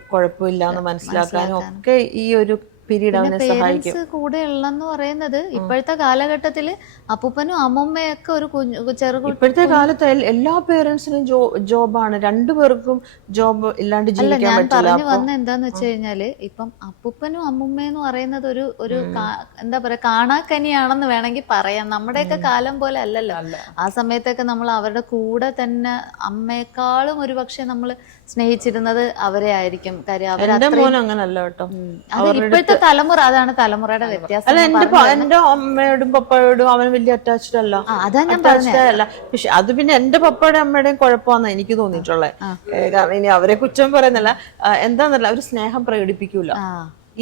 കുഴപ്പമില്ല എന്ന് മനസ്സിലാക്കാനും ഒക്കെ ഈ ഒരു പേരൻസ് കൂടെ ഉള്ളെന്ന് പറയുന്നത് ഇപ്പോഴത്തെ കാലഘട്ടത്തില് അപ്പൂപ്പനും അമ്മൂമ്മയൊക്കെ ഒരു ഇപ്പോഴത്തെ കാലത്ത് എല്ലാ പേരൻസിനും ജോബാണ്. രണ്ടുപേർക്കും ജോബ് ഇല്ലാണ്ട് ജീവിക്കാൻ പറ്റില്ല. ഞാൻ പറഞ്ഞു വന്ന എന്താന്ന് വെച്ച് കഴിഞ്ഞാല് ഇപ്പം അപ്പൂപ്പനും അമ്മൂമ്മയെന്ന് പറയുന്നത് ഒരു എന്താ പറയാ കാണാക്കനിയാണെന്ന് വേണമെങ്കിൽ പറയാം. നമ്മുടെയൊക്കെ കാലം പോലെ അല്ലല്ലോ. ആ സമയത്തൊക്കെ നമ്മൾ അവരുടെ കൂടെ തന്നെ അമ്മയെക്കാളും ഒരു പക്ഷെ നമ്മൾ സ്നേഹിച്ചിരുന്നത് അവരെ ആയിരിക്കും. കാര്യം അങ്ങനല്ല കേട്ടോ. ഇപ്പോഴത്തെ തലമുറ, അതാണ് തലമുറയുടെ വ്യത്യാസം. അല്ല, എന്റെ അമ്മയോടും പപ്പയോടും അവൻ വലിയ അറ്റാച്ച്ഡ് അല്ല. അതാ ഞാൻ അല്ല. പക്ഷെ അത് പിന്നെ എന്റെ പപ്പയുടെ അമ്മയുടെയും കുഴപ്പമാണെന്ന് എനിക്ക് തോന്നിയിട്ടുള്ളത്. കാരണം ഇനി അവരെ കുറ്റം പറയുന്നില്ല, എന്താന്നല്ല, അവര് സ്നേഹം പ്രകടിപ്പിക്കൂല.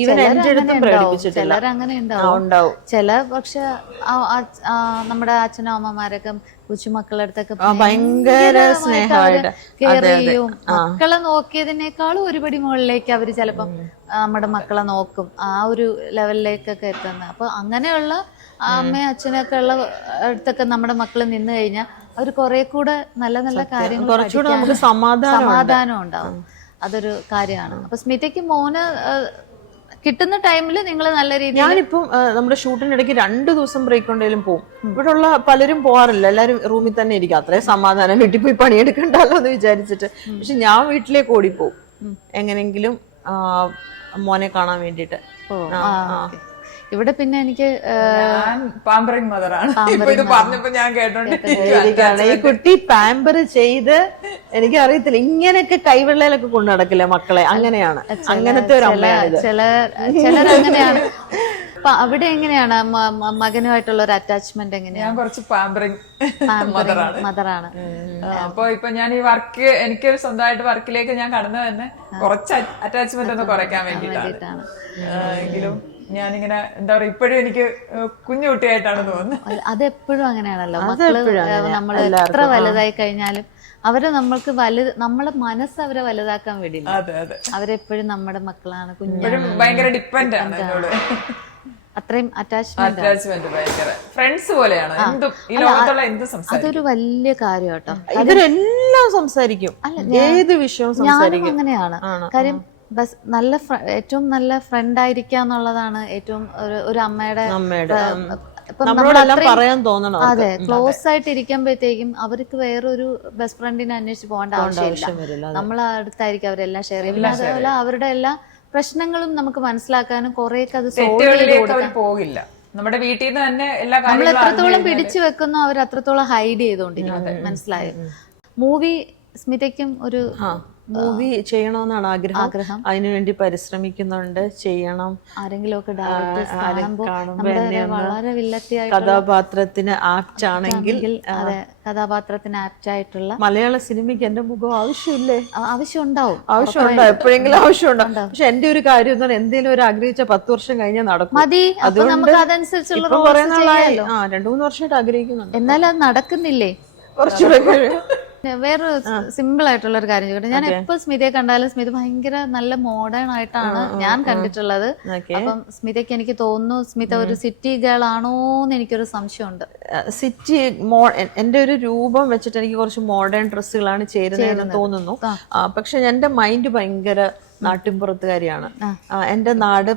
ഈവൻ എന്റെ അടുത്തും പ്രകടിപ്പിച്ചിട്ടില്ല. അങ്ങനെ ഉണ്ടാവും. ചില പക്ഷെ നമ്മുടെ അച്ഛനും അമ്മമാരൊക്കെ കൊച്ചുമക്കളുടെ അടുത്തൊക്കെ ഭയങ്കര സ്നേഹമായിട്ട് കെയർ ചെയ്യും. മക്കളെ നോക്കിയതിനേക്കാളും ഒരുപടി മുകളിലേക്ക് അവര് ചിലപ്പം നമ്മുടെ മക്കളെ നോക്കും. ആ ഒരു ലെവലിലേക്കൊക്കെ എത്തുന്നത്. അപ്പൊ അങ്ങനെയുള്ള അമ്മയും അച്ഛനൊക്കെ ഉള്ള അടുത്തൊക്കെ നമ്മുടെ മക്കള് നിന്ന് കഴിഞ്ഞാൽ അവർ കുറെ കൂടെ നല്ല നല്ല കാര്യങ്ങൾ സമാധാനം ഉണ്ടാവും. അതൊരു കാര്യമാണ്. അപ്പൊ സ്മിതയ്ക്ക് മോന് കിട്ടുന്ന ടൈമില് നിങ്ങൾ നല്ല രീതിയിൽ, ഞാനിപ്പം നമ്മുടെ ഷൂട്ടിനിടയ്ക്ക് 2 ദിവസം ബ്രേക്ക് ഉണ്ടെങ്കിലും പോകും. ഇവിടെ ഉള്ള പലരും പോകാറില്ല, എല്ലാരും റൂമിൽ തന്നെ ഇരിക്കും. അത്രയും സമാധാനം, വീട്ടിൽ പോയി പണിയെടുക്കണ്ടല്ലോ എന്ന് വിചാരിച്ചിട്ട്. പക്ഷെ ഞാൻ വീട്ടിലേക്ക് ഓടിപ്പോവും എങ്ങനെങ്കിലും മോനെ കാണാൻ വേണ്ടിട്ട്. ഇവിടെ പിന്നെ എനിക്ക് ഞാൻ പാമ്പറിംഗ് മദറാണ്. ഇപ്പൊ ഇത് പറഞ്ഞപ്പോ ഞാൻ കേട്ടോണ്ടിരിക്കുകയാണ്. ഈ കുട്ടി പാമ്പർ ചെയ്ത് എനിക്ക് അറിയത്തില്ല, ഇങ്ങനെയൊക്കെ കൈവെള്ളയിലൊക്കെ കൊണ്ടു നടക്കില്ലേ മക്കളെ, അങ്ങനെയാണ്. അങ്ങനത്തെ ഒരു അമ്മയാണ് ചിലരങ്ങനെയാണ്. അപ്പൊ അവിടെ എങ്ങനെയാണ് മകനുമായിട്ടുള്ള ഒരു അറ്റാച്ച്മെന്റ് എങ്ങനെയാണ്? ഞാൻ കുറച്ച് പാമ്പറിംഗ് മദറാണ്. അപ്പൊ ഇപ്പൊ ഞാൻ ഈ വർക്ക്, എനിക്കൊരു സ്വന്തമായിട്ട് വർക്കിലേക്ക് ഞാൻ കടന്നു തന്നെ കുറച്ച് അറ്റാച്ച്മെന്റ് ഒന്ന് കുറയ്ക്കാൻ വേണ്ടിയിട്ടാണ്. എങ്കിലും ഞാനിങ്ങനെ എന്താ പറയാ, ഇപ്പോഴും എനിക്ക് കുഞ്ഞു കുട്ടിയായിട്ടാണ് തോന്നുന്നത്. അതെപ്പോഴും അങ്ങനെയാണല്ലോ മക്കള്. നമ്മൾ എത്ര വലുതായി കഴിഞ്ഞാലും അവരെ നമ്മൾക്ക് നമ്മളെ മനസ്സ് അവരെ വലുതാക്കാൻ വേണ്ടിയില്ല. അവരെപ്പോഴും നമ്മുടെ മക്കളാണ്, കുഞ്ഞും ഭയങ്കര ഡിപ്പെൻഡ് ആണ് എന്നോട്. അത്രയും അറ്റാച്ച്മെന്റ് ഭയങ്കര ഫ്രണ്ട്സ് പോലെയാണ്. എന്തും ഈ ലോകത്തുള്ള എന്തും സംസാരിക്കും. അതൊരു വലിയ കാര്യം കേട്ടോ. ഇവരെല്ലാം സംസാരിക്കും, ഏത് വിഷയവും സംസാരിക്കും. അങ്ങനെയാണ് കാര്യം. ഏറ്റവും നല്ല ഫ്രണ്ട് ആയിരിക്കുക എന്നുള്ളതാണ് ഏറ്റവും ഒരു അമ്മയുടെ പറയാൻ തോന്നണം. അതെ, ക്ലോസ് ആയിട്ട് ഇരിക്കുമ്പോഴത്തേക്കും അവർക്ക് വേറൊരു ബെസ്റ്റ് ഫ്രണ്ടിനെ അന്വേഷിച്ച് പോകേണ്ട ആവശ്യമില്ല. നമ്മൾ അടുത്തായിരിക്കും അവരെല്ലാം ഷെയർ ചെയ്യുന്നത്. അതുപോലെ അവരുടെ എല്ലാ പ്രശ്നങ്ങളും നമുക്ക് മനസ്സിലാക്കാനും കുറെയൊക്കെ അത് സോൾവ് ചെയ്ത് പോകില്ല. നമ്മുടെ വീട്ടിൽ നിന്ന് തന്നെ എല്ലാ നമ്മൾ എത്രത്തോളം പിടിച്ചു വെക്കുന്നോ അവർ അത്രത്തോളം ഹൈഡ് ചെയ്തോണ്ടിരിക്കും. മനസ്സിലായോ? മൂവി സ്മിതയ്ക്കും ഒരു മൂവി ചെയ്യണമെന്നാണ് ആഗ്രഹം. അതിനുവേണ്ടി പരിശ്രമിക്കുന്നുണ്ട്, ചെയ്യണം. ആരെങ്കിലും ഒക്കെ കഥാപാത്രത്തിന് ആപ്റ്റ് ആണെങ്കിൽ, അതെ, കഥാപാത്രത്തിന് ആപ്റ്റ് ആയിട്ടുള്ള മലയാള സിനിമയ്ക്ക് എന്റെ മുഖം ആവശ്യമില്ലേ? ആവശ്യമുണ്ടാവും. എപ്പോഴെങ്കിലും ആവശ്യമുണ്ടാവും. പക്ഷെ എന്റെ ഒരു കാര്യം എന്ന് പറഞ്ഞാൽ എന്തെങ്കിലും ഒരു ആഗ്രഹിച്ച 10 വർഷം കഴിഞ്ഞാൽ നടക്കും. മതി. അതുകൊണ്ട് അതനുസരിച്ചുള്ള 2-3 വർഷമായിട്ട് ആഗ്രഹിക്കുന്നുണ്ട്. എന്നാലും അത് നടക്കുന്നില്ലേ? കുറച്ചുകൂടെ വേറൊരു സിമ്പിൾ ആയിട്ടുള്ള ഒരു കാര്യം ചോദിക്കട്ടെ. ഞാൻ എപ്പോ സ്മിതയെ കണ്ടാലും സ്മിത ഭയങ്കര നല്ല മോഡേൺ ആയിട്ടാണ് ഞാൻ കണ്ടിട്ടുള്ളത്. അപ്പം സ്മിതയ്ക്ക് എനിക്ക് തോന്നുന്നു സ്മിത ഒരു സിറ്റി ഗേൾ ആണോന്ന് എനിക്കൊരു സംശയമുണ്ട്. സിറ്റി എന്റെ ഒരു രൂപം വെച്ചിട്ട് എനിക്ക് കുറച്ച് മോഡേൺ ഡ്രസ്സുകളാണ് ചേരുന്നതെന്ന് തോന്നുന്നു. പക്ഷെ എന്റെ മൈൻഡ് ഭയങ്കര നാട്ടിൻപുറത്തുകാരിയാണ്. എന്റെ നാട്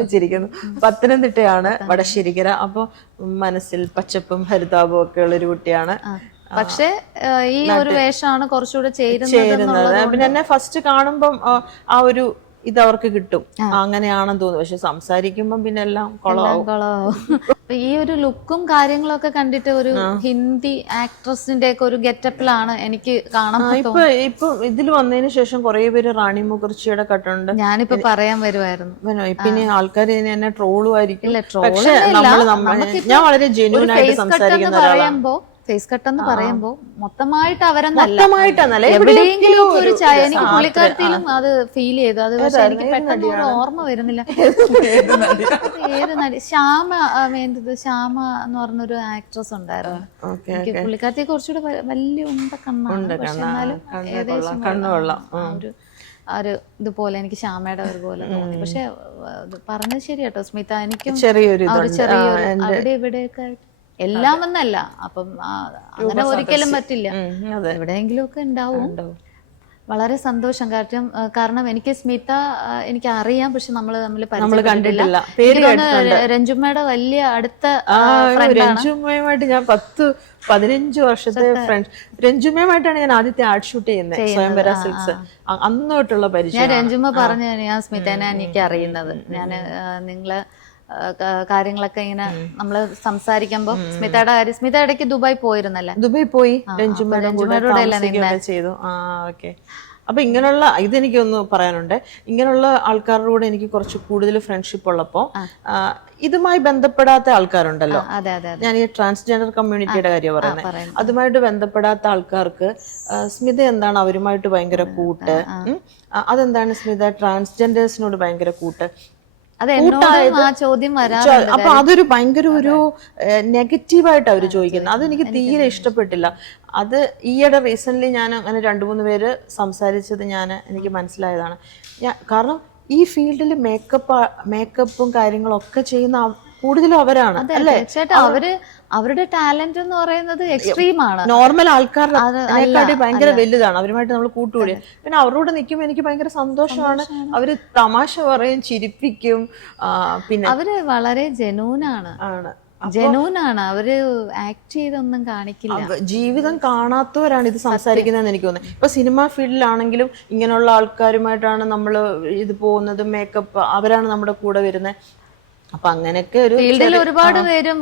വെച്ചിരിക്കുന്നു പത്തനംതിട്ടയാണ്, വടശ്ശേരിക്കര. അപ്പൊ മനസ്സിൽ പച്ചപ്പും ഹരിതാപവും ഒക്കെ ഉള്ളൊരു കുട്ടിയാണ്. പക്ഷെ ഈ ഒരു വേഷമാണ് കുറച്ചുകൂടെ ചേരുന്നത്. പിന്നെ എന്നെ ഫസ്റ്റ് കാണുമ്പം ആ ഒരു ഇത് അവർക്ക് കിട്ടും, അങ്ങനെയാണെന്ന് തോന്നുന്നു. പക്ഷെ സംസാരിക്കുമ്പം പിന്നെ എല്ലാം കൊളാവും. ഈ ഒരു ലുക്കും കാര്യങ്ങളൊക്കെ കണ്ടിട്ട് ഒരു ഹിന്ദി ആക്ട്രസിന്റെ ഒക്കെ ഒരു ഗെറ്റപ്പിലാണ് എനിക്ക് കാണാൻ. ഇപ്പൊ ഇതിൽ വന്നതിന് ശേഷം കുറെ പേര് റാണി മുഖർജിയുടെ കട്ടുണ്ട്. ഞാനിപ്പോ പറയാൻ വരുമായിരുന്നു. പിന്നെ ആൾക്കാർ എന്നെ ട്രോളുമായിരിക്കും. പക്ഷെ ഞാൻ വളരെ ജെന്യൂൻ ആയിട്ട് സംസാരിക്കുന്ന ഒരാളാണ്. ഫേസ് കട്ട് എന്ന് പറയുമ്പോ മൊത്തമായിട്ട് അവരെന്നല്ല, എവിടെയെങ്കിലും ഒരു ചായ. എനിക്ക് പുള്ളിക്കാരത്തിലും അത് ഫീൽ ചെയ്തു. അത് പക്ഷെ എനിക്ക് പെട്ടെന്ന് ഒരു ഓർമ്മ വരുന്നില്ല ഏത് നടി. ശ്യാമ എന്ന് പറഞ്ഞൊരു ആക്ട്രസ് ഉണ്ടായിരുന്നു. എനിക്ക് പുള്ളിക്കാരത്തെ കുറച്ചുകൂടെ വലിയ ഉണ്ട കണ്ണാണ്. പക്ഷെ എന്നാലും ഏകദേശം ഒരു ഇതുപോലെ എനിക്ക് ശ്യാമയുടെ ഒരുപോലെ തോന്നി. പക്ഷെ പറഞ്ഞത് ശരി കേട്ടോ സ്മിത. എനിക്കും ചെറിയൊരു അവിടെ ഇവിടെയൊക്കെ എല്ലാം എന്നല്ല. അപ്പം അങ്ങനെ ഒരിക്കലും പറ്റില്ല. എവിടെയെങ്കിലും ഒക്കെ ഉണ്ടാവും. വളരെ സന്തോഷം. കാരണം എനിക്ക് സ്മിത എനിക്ക് അറിയാം, പക്ഷെ നമ്മൾ കണ്ടിട്ടില്ല. രഞ്ജുമ്മയുടെ വലിയ അടുത്ത രഞ്ജുമ്മയുമായിട്ട് ഞാൻ 10-15 വർഷത്തെ ഫ്രണ്ട്സ്. രഞ്ജുമ്മയുമായിട്ടാണ് ഞാൻ ആദ്യത്തെ ആർട്ട് ഷൂട്ട് ചെയ്യുന്നത്, സ്വയംവര സിൽക്സ്. അന്നോട്ടുള്ള പരിചയം. ഞാൻ രഞ്ജുമ്മ പറഞ്ഞു ഞാൻ സ്മിതനെ എനിക്ക് അറിയുന്നത്. ഞാൻ നിങ്ങളെ കാര്യങ്ങളൊക്കെ ഇങ്ങനെ നമ്മള് സംസാരിക്കുമ്പോ സ്മിതയുടെ കാര്യം. സ്മിത ഇടയ്ക്ക് ദുബായ് പോയിരുന്നല്ലേ? ദുബായ് പോയി രഞ്ജുമ്മയുടെ ചെയ്തു. അപ്പൊ ഇങ്ങനെയുള്ള ഇതെനിക്കൊന്ന് പറയാനുണ്ട്. ഇങ്ങനെയുള്ള ആൾക്കാരുടെ കൂടെ എനിക്ക് കുറച്ച് കൂടുതൽ ഫ്രണ്ട്ഷിപ്പ് ഉള്ളപ്പോ ഇതുമായി ബന്ധപ്പെടാത്ത ആൾക്കാരുണ്ടല്ലോ. ഞാൻ ഈ ട്രാൻസ്ജെൻഡർ കമ്മ്യൂണിറ്റിയുടെ കാര്യം പറയുന്നത്. അതുമായിട്ട് ബന്ധപ്പെടാത്ത ആൾക്കാർക്ക് സ്മിത എന്താണ് അവരുമായിട്ട് ഭയങ്കര കൂട്ട്? അതെന്താണ് സ്മിത ട്രാൻസ്ജെൻഡേഴ്സിനോട് ഭയങ്കര കൂട്ട്? അപ്പൊ അതൊരു ഭയങ്കര ഒരു നെഗറ്റീവായിട്ട് അവര് ചോദിക്കുന്നത്. അതെനിക്ക് തീരെ ഇഷ്ടപ്പെട്ടില്ല. അത് ഈയിടെ റീസെന്റ് ഞാൻ അങ്ങനെ 2-3 പേര് സംസാരിച്ചത് എനിക്ക് മനസ്സിലായതാണ്. കാരണം ഈ ഫീൽഡിൽ മേക്കപ്പും കാര്യങ്ങളൊക്കെ ചെയ്യുന്ന കൂടുതലും അവരാണ് അല്ലേ? ചേട്ടാ അവരുടെ ടാലന്റ് എന്ന് പറയുന്നത് എക്സ്ട്രീം ആണ്. നോർമൽ ആൾക്കാരുടെ ഭയങ്കര വലുതാണ്. അവരുമായിട്ട് നമ്മൾ കൂട്ടുകൂടി. പിന്നെ അവരോട് നിൽക്കുമ്പോൾ എനിക്ക് ഭയങ്കര സന്തോഷമാണ്. അവര് തമാശ പറയും, ചിരിപ്പിക്കും. പിന്നെ അവര് വളരെ ജെനൂനാണ്. അവര് ആക്ട് ചെയ്തൊന്നും കാണിക്കില്ല. ജീവിതം കാണാത്തവരാണ് ഇത് സംസാരിക്കുന്നതെന്ന് എനിക്ക് തോന്നുന്നത്. ഇപ്പൊ സിനിമ ഫീൽഡിലാണെങ്കിലും ഇങ്ങനെയുള്ള ആൾക്കാരുമായിട്ടാണ് നമ്മൾ ഇത് പോകുന്നത്. മേക്കപ്പ് അവരാണ് നമ്മുടെ കൂടെ വരുന്നത്. അപ്പൊ അങ്ങനെയൊക്കെ ഒരു ഫീൽഡിൽ ഒരുപാട് പേരും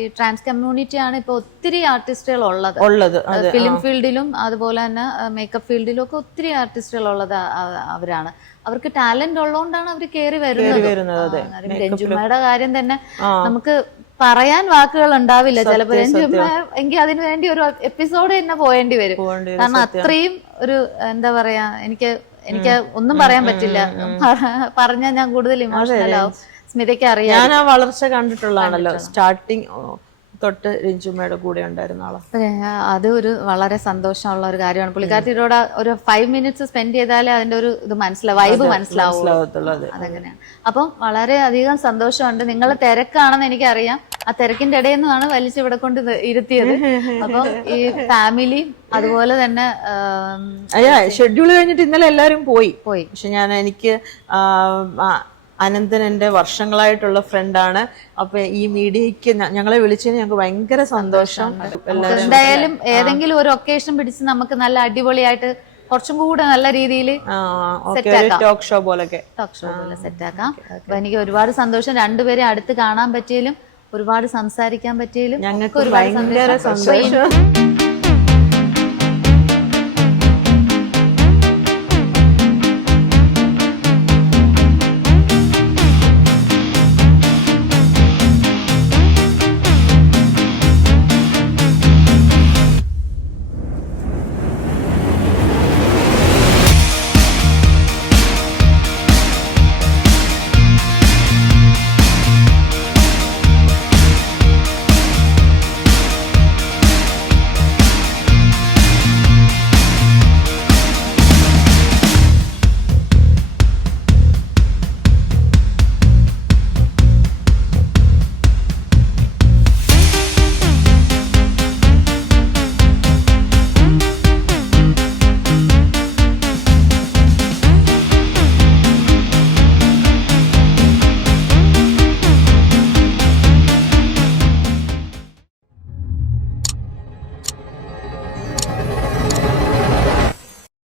ഈ ട്രാൻസ് കമ്മ്യൂണിറ്റി ആണ് ഇപ്പൊ ഒത്തിരി ആർട്ടിസ്റ്റുകൾ ഉള്ളത്. ഫിലിം ഫീൽഡിലും അതുപോലെ തന്നെ മേക്കപ്പ് ഫീൽഡിലും ഒക്കെ ഒത്തിരി ആർട്ടിസ്റ്റുകൾ ഉള്ളത് അവരാണ്. അവർക്ക് ടാലന്റ് ഉള്ളതുകൊണ്ടാണ് അവർ കയറി വരുന്നത്. രഞ്ജുമ്മയുടെ കാര്യം തന്നെ നമുക്ക് പറയാൻ വാക്കുകൾ ഉണ്ടാവില്ല ചിലപ്പോ. രഞ്ജുമ്മ എങ്കിൽ അതിനു വേണ്ടി ഒരു എപ്പിസോഡ് തന്നെ പോയേണ്ടി വരും. കാരണം അത്രയും ഒരു എന്താ പറയാ, എനിക്ക് ഒന്നും പറയാൻ പറ്റില്ല. പറഞ്ഞാൽ ഞാൻ കൂടുതൽ ഇമോഷണൽ ആവും. സ്മിതയ്ക്ക് അറിയാം, ഞാൻ ആ വളർച്ച കണ്ടിട്ടുള്ളതാണല്ലോ. സ്റ്റാർട്ടിങ് തൊട്ട് രഞ്ജുമ്മയുടെ കൂടെ ഉണ്ടായിരുന്ന ആളാ. അത് ഒരു വളരെ സന്തോഷമുള്ള ഒരു കാര്യമാണ്. പുള്ളിക്കാരത്തിയോട് ഒരു 5 minutes സ്പെൻഡ് ചെയ്താലേ അതിന്റെ ഒരു ഇത് വൈബ് മനസ്സിലാവുള്ളൂ. അതങ്ങനെയാണ്. അപ്പം വളരെ അധികം സന്തോഷമുണ്ട്. നിങ്ങൾ തിരക്കാണെന്ന് എനിക്കറിയാം. ആ തിരക്കിന്റെ ഇടയിൽ നിന്നാണ് വലിച്ച് ഇവിടെ കൊണ്ട് ഇരുത്തിയത്. അപ്പം ഈ ഫാമിലി അതുപോലെ തന്നെ ഷെഡ്യൂൾ കഴിഞ്ഞിട്ട് ഇന്നലെ എല്ലാരും പോയി. പക്ഷെ എനിക്ക് അനന്തൻ എന്റെ വർഷങ്ങളായിട്ടുള്ള ഫ്രണ്ടാണ്. അപ്പൊ ഈ മീഡിയക്ക് ഞങ്ങളെ വിളിച്ചതിന് ഞങ്ങൾക്ക് ഭയങ്കര സന്തോഷം. എന്തായാലും ഏതെങ്കിലും ഒരു ഒക്കേഷൻ പിടിച്ച് നമുക്ക് നല്ല അടിപൊളിയായിട്ട് കുറച്ചും കൂടെ നല്ല രീതിയിൽ ടോക്ക് ഷോ പോലെ സെറ്റ് ആക്കാം. അപ്പൊ എനിക്ക് ഒരുപാട് സന്തോഷം. രണ്ടുപേരെ അടുത്ത് കാണാൻ പറ്റിയാലും ഒരുപാട് സംസാരിക്കാൻ പറ്റിയാലും ഞങ്ങൾക്ക് ഭയങ്കര സന്തോഷം.